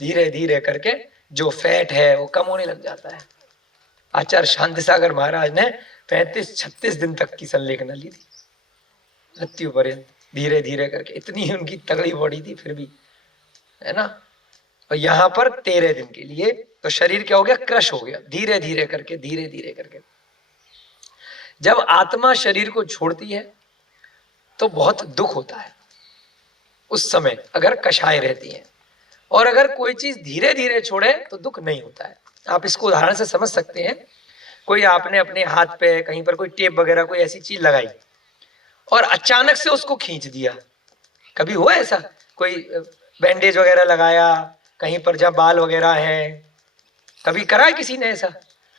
धीरे धीरे करके जो फैट है वो कम होने लग जाता है। आचार्य शांति सागर महाराज ने 35-36 दिन तक की संलेखना ली थी, मृत्यु पर्यंत, धीरे धीरे करके। इतनी उनकी तगड़ी बॉडी थी फिर भी, है ना। और यहाँ पर 13 दिन के लिए तो शरीर क्या हो गया, क्रश हो गया, धीरे धीरे करके, धीरे धीरे करके। जब आत्मा शरीर को छोड़ती है तो बहुत दुख होता है उस समय, अगर कषाय रहती है। और अगर कोई चीज धीरे धीरे छोड़े तो दुख नहीं होता है। आप इसको उदाहरण से समझ सकते हैं। कोई आपने अपने हाथ पे कहीं पर कोई टेप वगैरह कोई ऐसी चीज लगाई और अचानक से उसको खींच दिया, कभी हुआ ऐसा? कोई बैंडेज वगैरह लगाया कहीं पर जहाँ बाल वगैरह है, कभी करा है किसी ने ऐसा?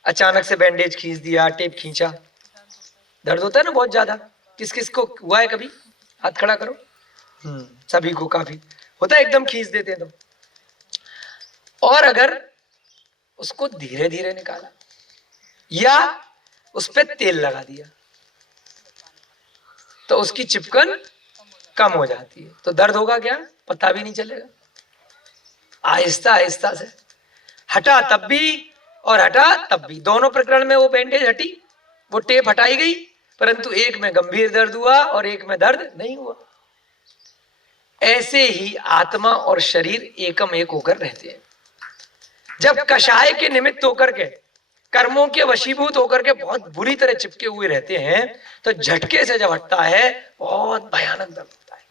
अचानक से बैंडेज खींच दिया, टेप खींचा, दर्द होता है ना बहुत ज्यादा। किस किस को हुआ है कभी? हाथ खड़ा करो। सभी को काफी होता है, एकदम खींच देते हैं तो। और अगर उसको धीरे धीरे निकाला या उस पर तेल लगा दिया तो उसकी चिपकन कम हो जाती है, तो दर्द होगा क्या, पता भी नहीं चलेगा। आहिस्ता आहिस्ता से हटा तब भी और हटा तब भी, दोनों प्रकरण में वो बैंडेज हटी, वो टेप हटाई गई, परंतु एक में गंभीर दर्द हुआ और एक में दर्द नहीं हुआ। ऐसे ही आत्मा और शरीर एकम एक होकर रहते हैं। जब कषाय के निमित्त होकर के, कर्मों के वशीभूत होकर के बहुत बुरी तरह चिपके हुए रहते हैं, तो झटके से जब हटता है बहुत भयानक दर्द होता है,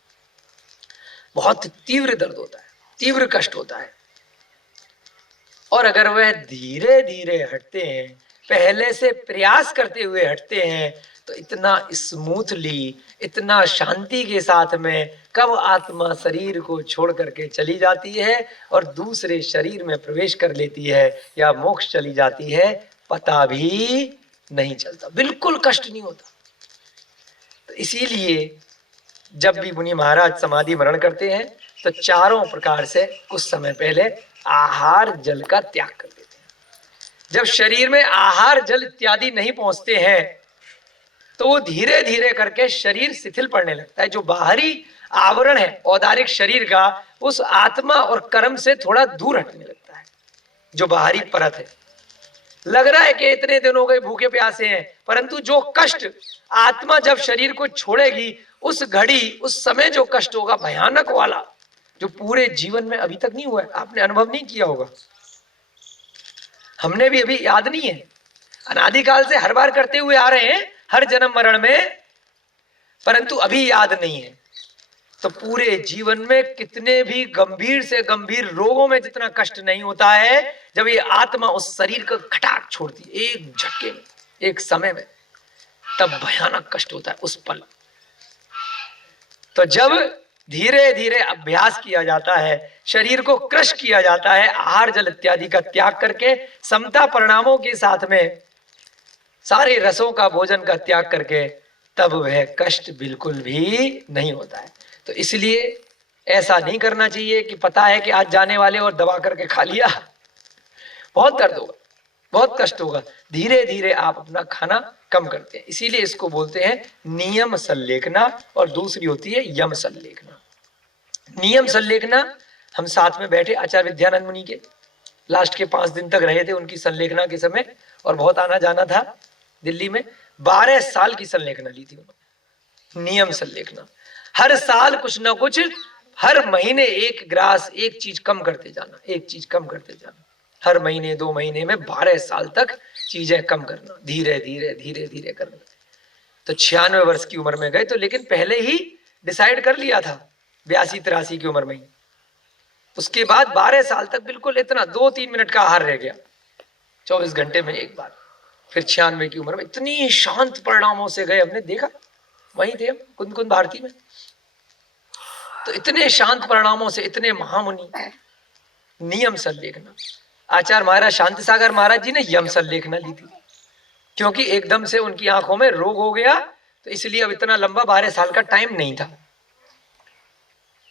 बहुत तीव्र दर्द होता है, तीव्र कष्ट होता है। और अगर वह धीरे धीरे हटते हैं पहले से प्रयास करते हुए हटते हैं तो इतना स्मूथली, इतना शांति के साथ में कब आत्मा शरीर को छोड़ करके चली जाती है और दूसरे शरीर में प्रवेश कर लेती है या मोक्ष चली जाती है, पता भी नहीं चलता, बिल्कुल कष्ट नहीं होता। तो इसीलिए जब भी मुनि महाराज समाधि मरण करते हैं तो चारों प्रकार से कुछ समय पहले आहार जल का त्याग कर देते हैं। जब शरीर में आहार जल इत्यादि नहीं पहुंचते हैं तो वो धीरे धीरे करके शरीर शिथिल पड़ने लगता है। जो बाहरी आवरण है औदारिक शरीर का, उस आत्मा और कर्म से थोड़ा दूर हटने लगता है। जो बाहरी परत है, लग रहा है कि इतने दिन हो गए भूखे प्यासे हैं, परंतु जो कष्ट आत्मा जब शरीर को छोड़ेगी उस घड़ी, उस समय जो कष्ट होगा भयानक वाला, जो पूरे जीवन में अभी तक नहीं हुआ है, आपने अनुभव नहीं किया होगा, हमने भी अभी याद नहीं है, अनादिकाल से हर बार करते हुए आ रहे हैं हर जन्म मरण में, परंतु अभी याद नहीं है। तो पूरे जीवन में कितने भी गंभीर से गंभीर रोगों में जितना कष्ट नहीं होता है, जब ये आत्मा उस शरीर का खटाक छोड़ती है एक झटके में, एक समय में, तब भयानक कष्ट होता है उस पल। तो जब धीरे धीरे अभ्यास किया जाता है, शरीर को क्रश किया जाता है, आहार जल इत्यादि का त्याग करके, समता परिणामों के साथ में सारे रसों का भोजन का त्याग करके, तब वह कष्ट बिल्कुल भी नहीं होता है। तो इसलिए ऐसा नहीं करना चाहिए कि पता है कि आज जाने वाले और दबा करके खा लिया, बहुत दर्द होगा, बहुत कष्ट होगा। धीरे धीरे आप अपना खाना कम करते हैं। इसीलिए इसको बोलते हैं नियम संलेखना, और दूसरी होती है यम संलेखना। नियम संलेखना, हम साथ में बैठे आचार्य विद्यानंद मुनि के, लास्ट के 5 दिन तक रहे थे उनकी संलेखना के समय, और बहुत आना जाना था दिल्ली में। 12 साल की संलेखना ली थी उन्होंने, नियम संलेखना। हर साल कुछ ना कुछ, हर महीने एक ग्रास, एक चीज कम करते जाना, एक चीज कम करते जाना, हर महीने 2 महीने में 12 साल तक चीजें कम करना, धीरे धीरे धीरे धीरे करना। तो 96 वर्ष की उम्र में गए तो, लेकिन पहले ही डिसाइड कर लिया था 82-83 की उम्र में ही। उसके बाद 12 साल तक बिल्कुल इतना 2-3 मिनट का आहार रह गया, 24 घंटे में एक बार। फिर 96 की उम्र में इतनी शांत परिणामों से गए, हमने देखा, वहीं थे हम कुंद भारती में। तो इतने शांत परिणामों से इतने महामुनि, नियम संलेखना। आचार्य महाराज शांति सागर महाराज जी ने यम संलेखना ली थी, क्योंकि एकदम से उनकी आंखों में रोग हो गया, तो इसलिए अब इतना लंबा 12 साल का टाइम नहीं था।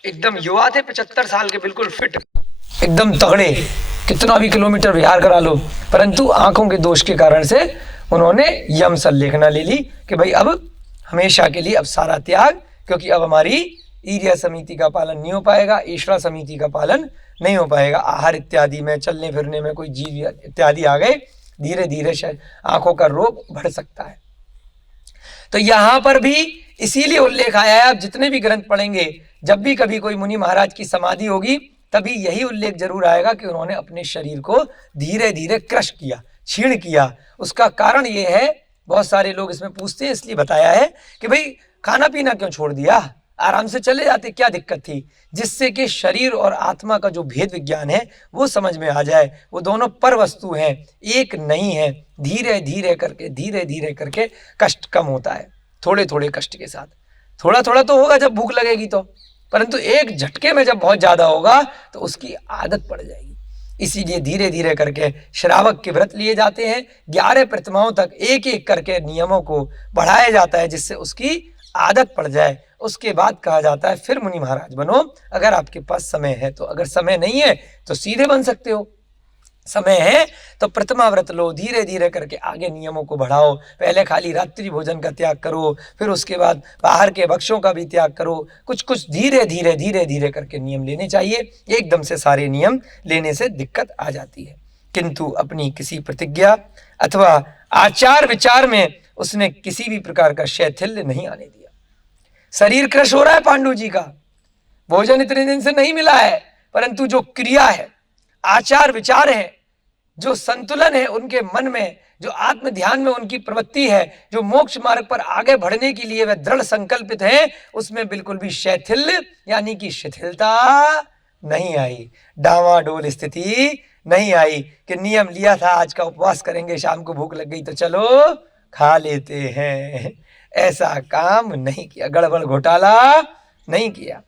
एकदम युवा थे, 75 साल के, बिल्कुल फिट, एकदम तगड़े, कितना भी किलोमीटर विहार करा लो, परंतु आंखों के दोष के कारण से उन्होंने यम संलेखना ले ली कि भाई अब हमेशा के लिए अब सारा त्याग, क्योंकि अब हमारी ईर्या समिति का पालन नहीं हो पाएगा, ईश्वरा समिति का पालन नहीं हो पाएगा। आहार इत्यादि में, चलने फिरने में कोई जीव इत्यादि आ गए, धीरे धीरे शायद आंखों का रोग बढ़ सकता है। तो यहां पर भी इसीलिए उल्लेख आया है। आप जितने भी ग्रंथ पढ़ेंगे, जब भी कभी कोई मुनि महाराज की समाधि होगी, तभी यही उल्लेख जरूर आएगा कि उन्होंने अपने शरीर को धीरे धीरे क्रश किया, छीण किया। उसका कारण ये है, बहुत सारे लोग इसमें पूछते हैं, इसलिए बताया है कि भाई खाना पीना क्यों छोड़ दिया, आराम से चले जाते, क्या दिक्कत थी, जिससे कि शरीर और आत्मा का जो भेद विज्ञान है वो समझ में आ जाए। वो दोनों पर वस्तु हैं, एक नहीं है। धीरे धीरे करके कष्ट कम होता है, थोड़े थोड़े कष्ट के साथ। थोड़ा थोड़ा तो होगा जब भूख लगेगी तो, परंतु एक झटके में जब बहुत ज्यादा होगा तो उसकी आदत पड़ जाएगी। इसीलिए धीरे धीरे करके श्रावक के व्रत लिए जाते हैं। 11 प्रतिमाओं तक एक एक करके नियमों को बढ़ाया जाता है, जिससे उसकी आदत पड़ जाए। उसके बाद कहा जाता है फिर मुनि महाराज बनो, अगर आपके पास समय है तो। अगर समय नहीं है तो सीधे बन सकते हो, समय है तो प्रतिमा व्रत लो, धीरे धीरे करके आगे नियमों को बढ़ाओ। पहले खाली रात्रि भोजन का त्याग करो, फिर उसके बाद बाहर के भक्ष्यों का भी त्याग करो। कुछ कुछ धीरे धीरे करके नियम लेने चाहिए। एकदम से सारे नियम लेने से दिक्कत आ जाती है। किंतु अपनी किसी प्रतिज्ञा अथवा आचार विचार में उसने किसी भी प्रकार का शैथिल्य नहीं आने दिया। शरीर क्रश हो रहा है पांडु जी का, भोजन इतने दिन से नहीं मिला है, परंतु जो क्रिया है, आचार विचार है, जो संतुलन है उनके मन में, जो आत्म ध्यान में उनकी प्रवृत्ति है, जो मोक्ष मार्ग पर आगे बढ़ने के लिए वे दृढ़ संकल्पित हैं, उसमें बिल्कुल भी शैथिल्य यानी कि शिथिलता नहीं आई, डावाडोल स्थिति नहीं आई कि नियम लिया था आज का उपवास करेंगे, शाम को भूख लग गई तो चलो खा लेते हैं। ऐसा काम नहीं किया, गड़बड़ घोटाला नहीं किया।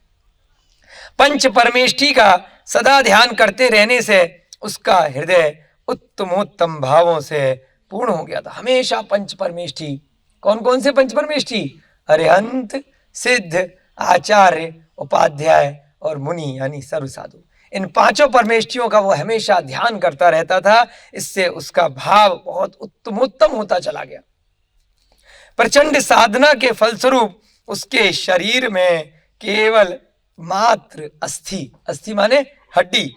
पंच परमेष्ठी का सदा ध्यान करते रहने से उसका हृदय उत्तमोत्तम भावों से पूर्ण हो गया था। हमेशा पंच परमेष्ठी, कौन कौन से पंच परमेष्ठी? अरिहंत, सिद्ध, आचार्य, उपाध्याय और मुनि यानी सर्व साधु, इन पांचों परमेष्ठियों का वो हमेशा ध्यान करता रहता था। इससे उसका भाव बहुत उत्तमोत्तम होता चला गया। प्रचंड साधना के फलस्वरूप उसके शरीर में केवल मात्र अस्थि, अस्थि माने हड्डी,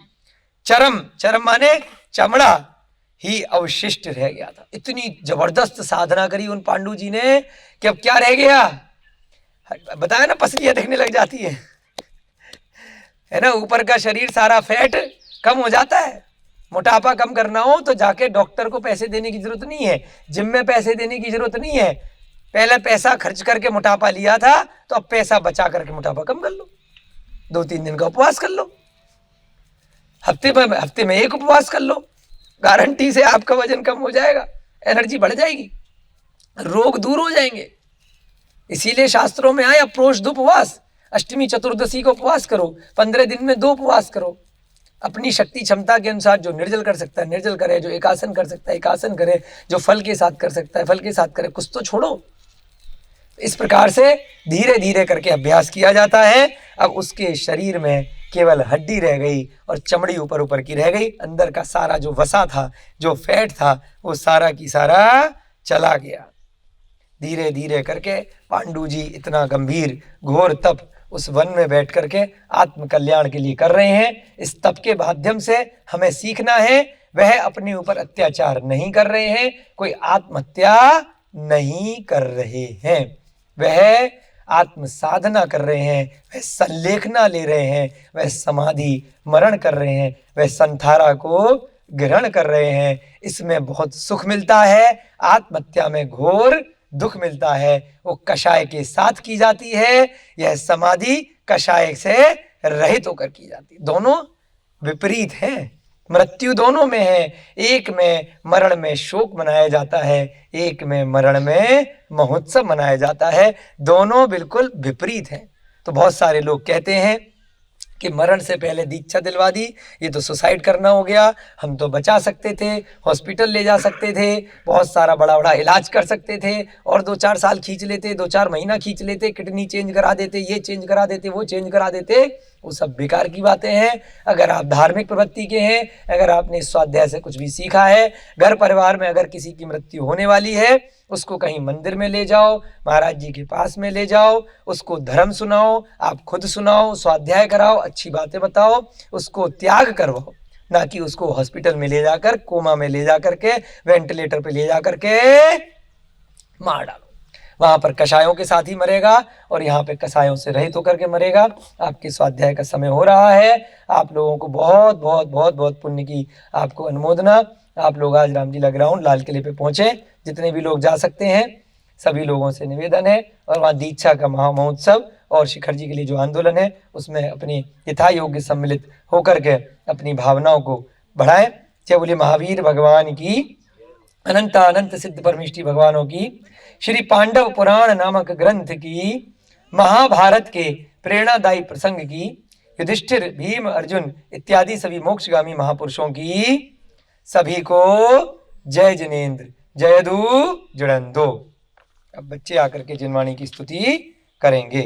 चरम, चरम माने चमड़ा ही अवशिष्ट रह गया था। इतनी जबरदस्त साधना करी उन पांडु जी ने कि अब क्या रह गया? बताया ना, पसलियां दिखने लग जाती है ना। ऊपर का शरीर सारा फैट कम हो जाता है। मोटापा कम करना हो तो जाके डॉक्टर को पैसे देने की जरूरत नहीं है, जिम में पैसे देने की जरूरत नहीं है। पहले पैसा खर्च करके मोटापा लिया था, तो अब पैसा बचा करके मोटापा कम कर लो। 2-3 दिन का उपवास कर लो, हफ्ते में एक उपवास कर लो, गारंटी से आपका वजन कम हो जाएगा, एनर्जी बढ़ जाएगी, रोग दूर हो जाएंगे। इसीलिए शास्त्रों में आया प्रोष्ठ उपवास, अष्टमी चतुर्दशी को उपवास करो, 15 दिन में 2 उपवास करो। अपनी शक्ति क्षमता के अनुसार जो निर्जल कर सकता है निर्जल करे, जो एकासन कर सकता है एकासन करे, जो फल के साथ कर सकता है फल के साथ करे, कुछ तो छोड़ो। इस प्रकार से धीरे धीरे करके अभ्यास किया जाता है। अब उसके शरीर में केवल हड्डी रह गई और चमड़ी ऊपर ऊपर की रह गई। अंदर का सारा जो वसा था, जो फैट था, वो सारा की सारा चला गया। धीरे धीरे करके पांडु जी इतना गंभीर घोर तप उस वन में बैठ करके आत्म कल्याण के लिए कर रहे हैं। इस तप के माध्यम से हमें सीखना है, वह अपने ऊपर अत्याचार नहीं कर रहे हैं, कोई आत्महत्या नहीं कर रहे हैं, वह आत्म साधना कर रहे हैं, वह संलेखना ले रहे हैं, वह समाधि मरण कर रहे हैं, वह संथारा को ग्रहण कर रहे हैं। इसमें बहुत सुख मिलता है, आत्महत्या में घोर दुख मिलता है। वो कषाय के साथ की जाती है, यह समाधि कषाय से रहित होकर की जाती है। दोनों विपरीत हैं, मृत्यु दोनों में है। एक में मरण में शोक मनाया जाता है, एक में मरण में महोत्सव मनाया जाता है। दोनों बिल्कुल विपरीत हैं। तो बहुत सारे लोग कहते हैं कि मरण से पहले दीक्षा दिलवा दी, ये तो सुसाइड करना हो गया, हम तो बचा सकते थे, हॉस्पिटल ले जा सकते थे, बहुत सारा बड़ा बड़ा इलाज कर सकते थे, और 2-4 साल खींच लेते, 2-4 महीना खींच लेते, किडनी चेंज करा देते, ये चेंज करा देते, वो चेंज करा देते। वो सब बेकार की बातें हैं। अगर आप धार्मिक प्रवृत्ति के हैं, अगर आपने स्वाध्याय से कुछ भी सीखा है, घर परिवार में अगर किसी की मृत्यु होने वाली है, उसको कहीं मंदिर में ले जाओ, महाराज जी के पास में ले जाओ, उसको धर्म सुनाओ, आप खुद सुनाओ, स्वाध्याय कराओ, अच्छी बातें बताओ, उसको त्याग करवाओ, ना कि उसको हॉस्पिटल में ले जाकर, कोमा में ले जाकर के, वेंटिलेटर पे ले जाकर के मार डालो। वहां पर कषायों के साथ ही मरेगा और यहाँ पे कषायों से रहित होकर के मरेगा। आपके स्वाध्याय का समय हो रहा है। आप लोगों को बहुत बहुत बहुत बहुत पुण्य की आपको अनुमोदना। आप लोग आज रामलीला ग्राउंड लाल किले पे पहुंचे, जितने भी लोग जा सकते हैं सभी लोगों से निवेदन है, और वहाँ दीक्षा का महामहोत्सव और शिखर जी के लिए जो आंदोलन है उसमें अपनी यथा योग्य सम्मिलित होकर के अपनी भावनाओं को बढ़ाएं। जय बोले महावीर भगवान की, अनंत अनंत सिद्ध परमेष्ठी भगवानों की, श्री पांडव पुराण नामक ग्रंथ की, महाभारत के प्रेरणादायी प्रसंग की, युधिष्ठिर भीम अर्जुन इत्यादि सभी मोक्षगामी महापुरुषों की, सभी को जय जिनेन्द्र जयदु जुड़ंदो। अब बच्चे आकर के जिनवाणी की स्तुति करेंगे।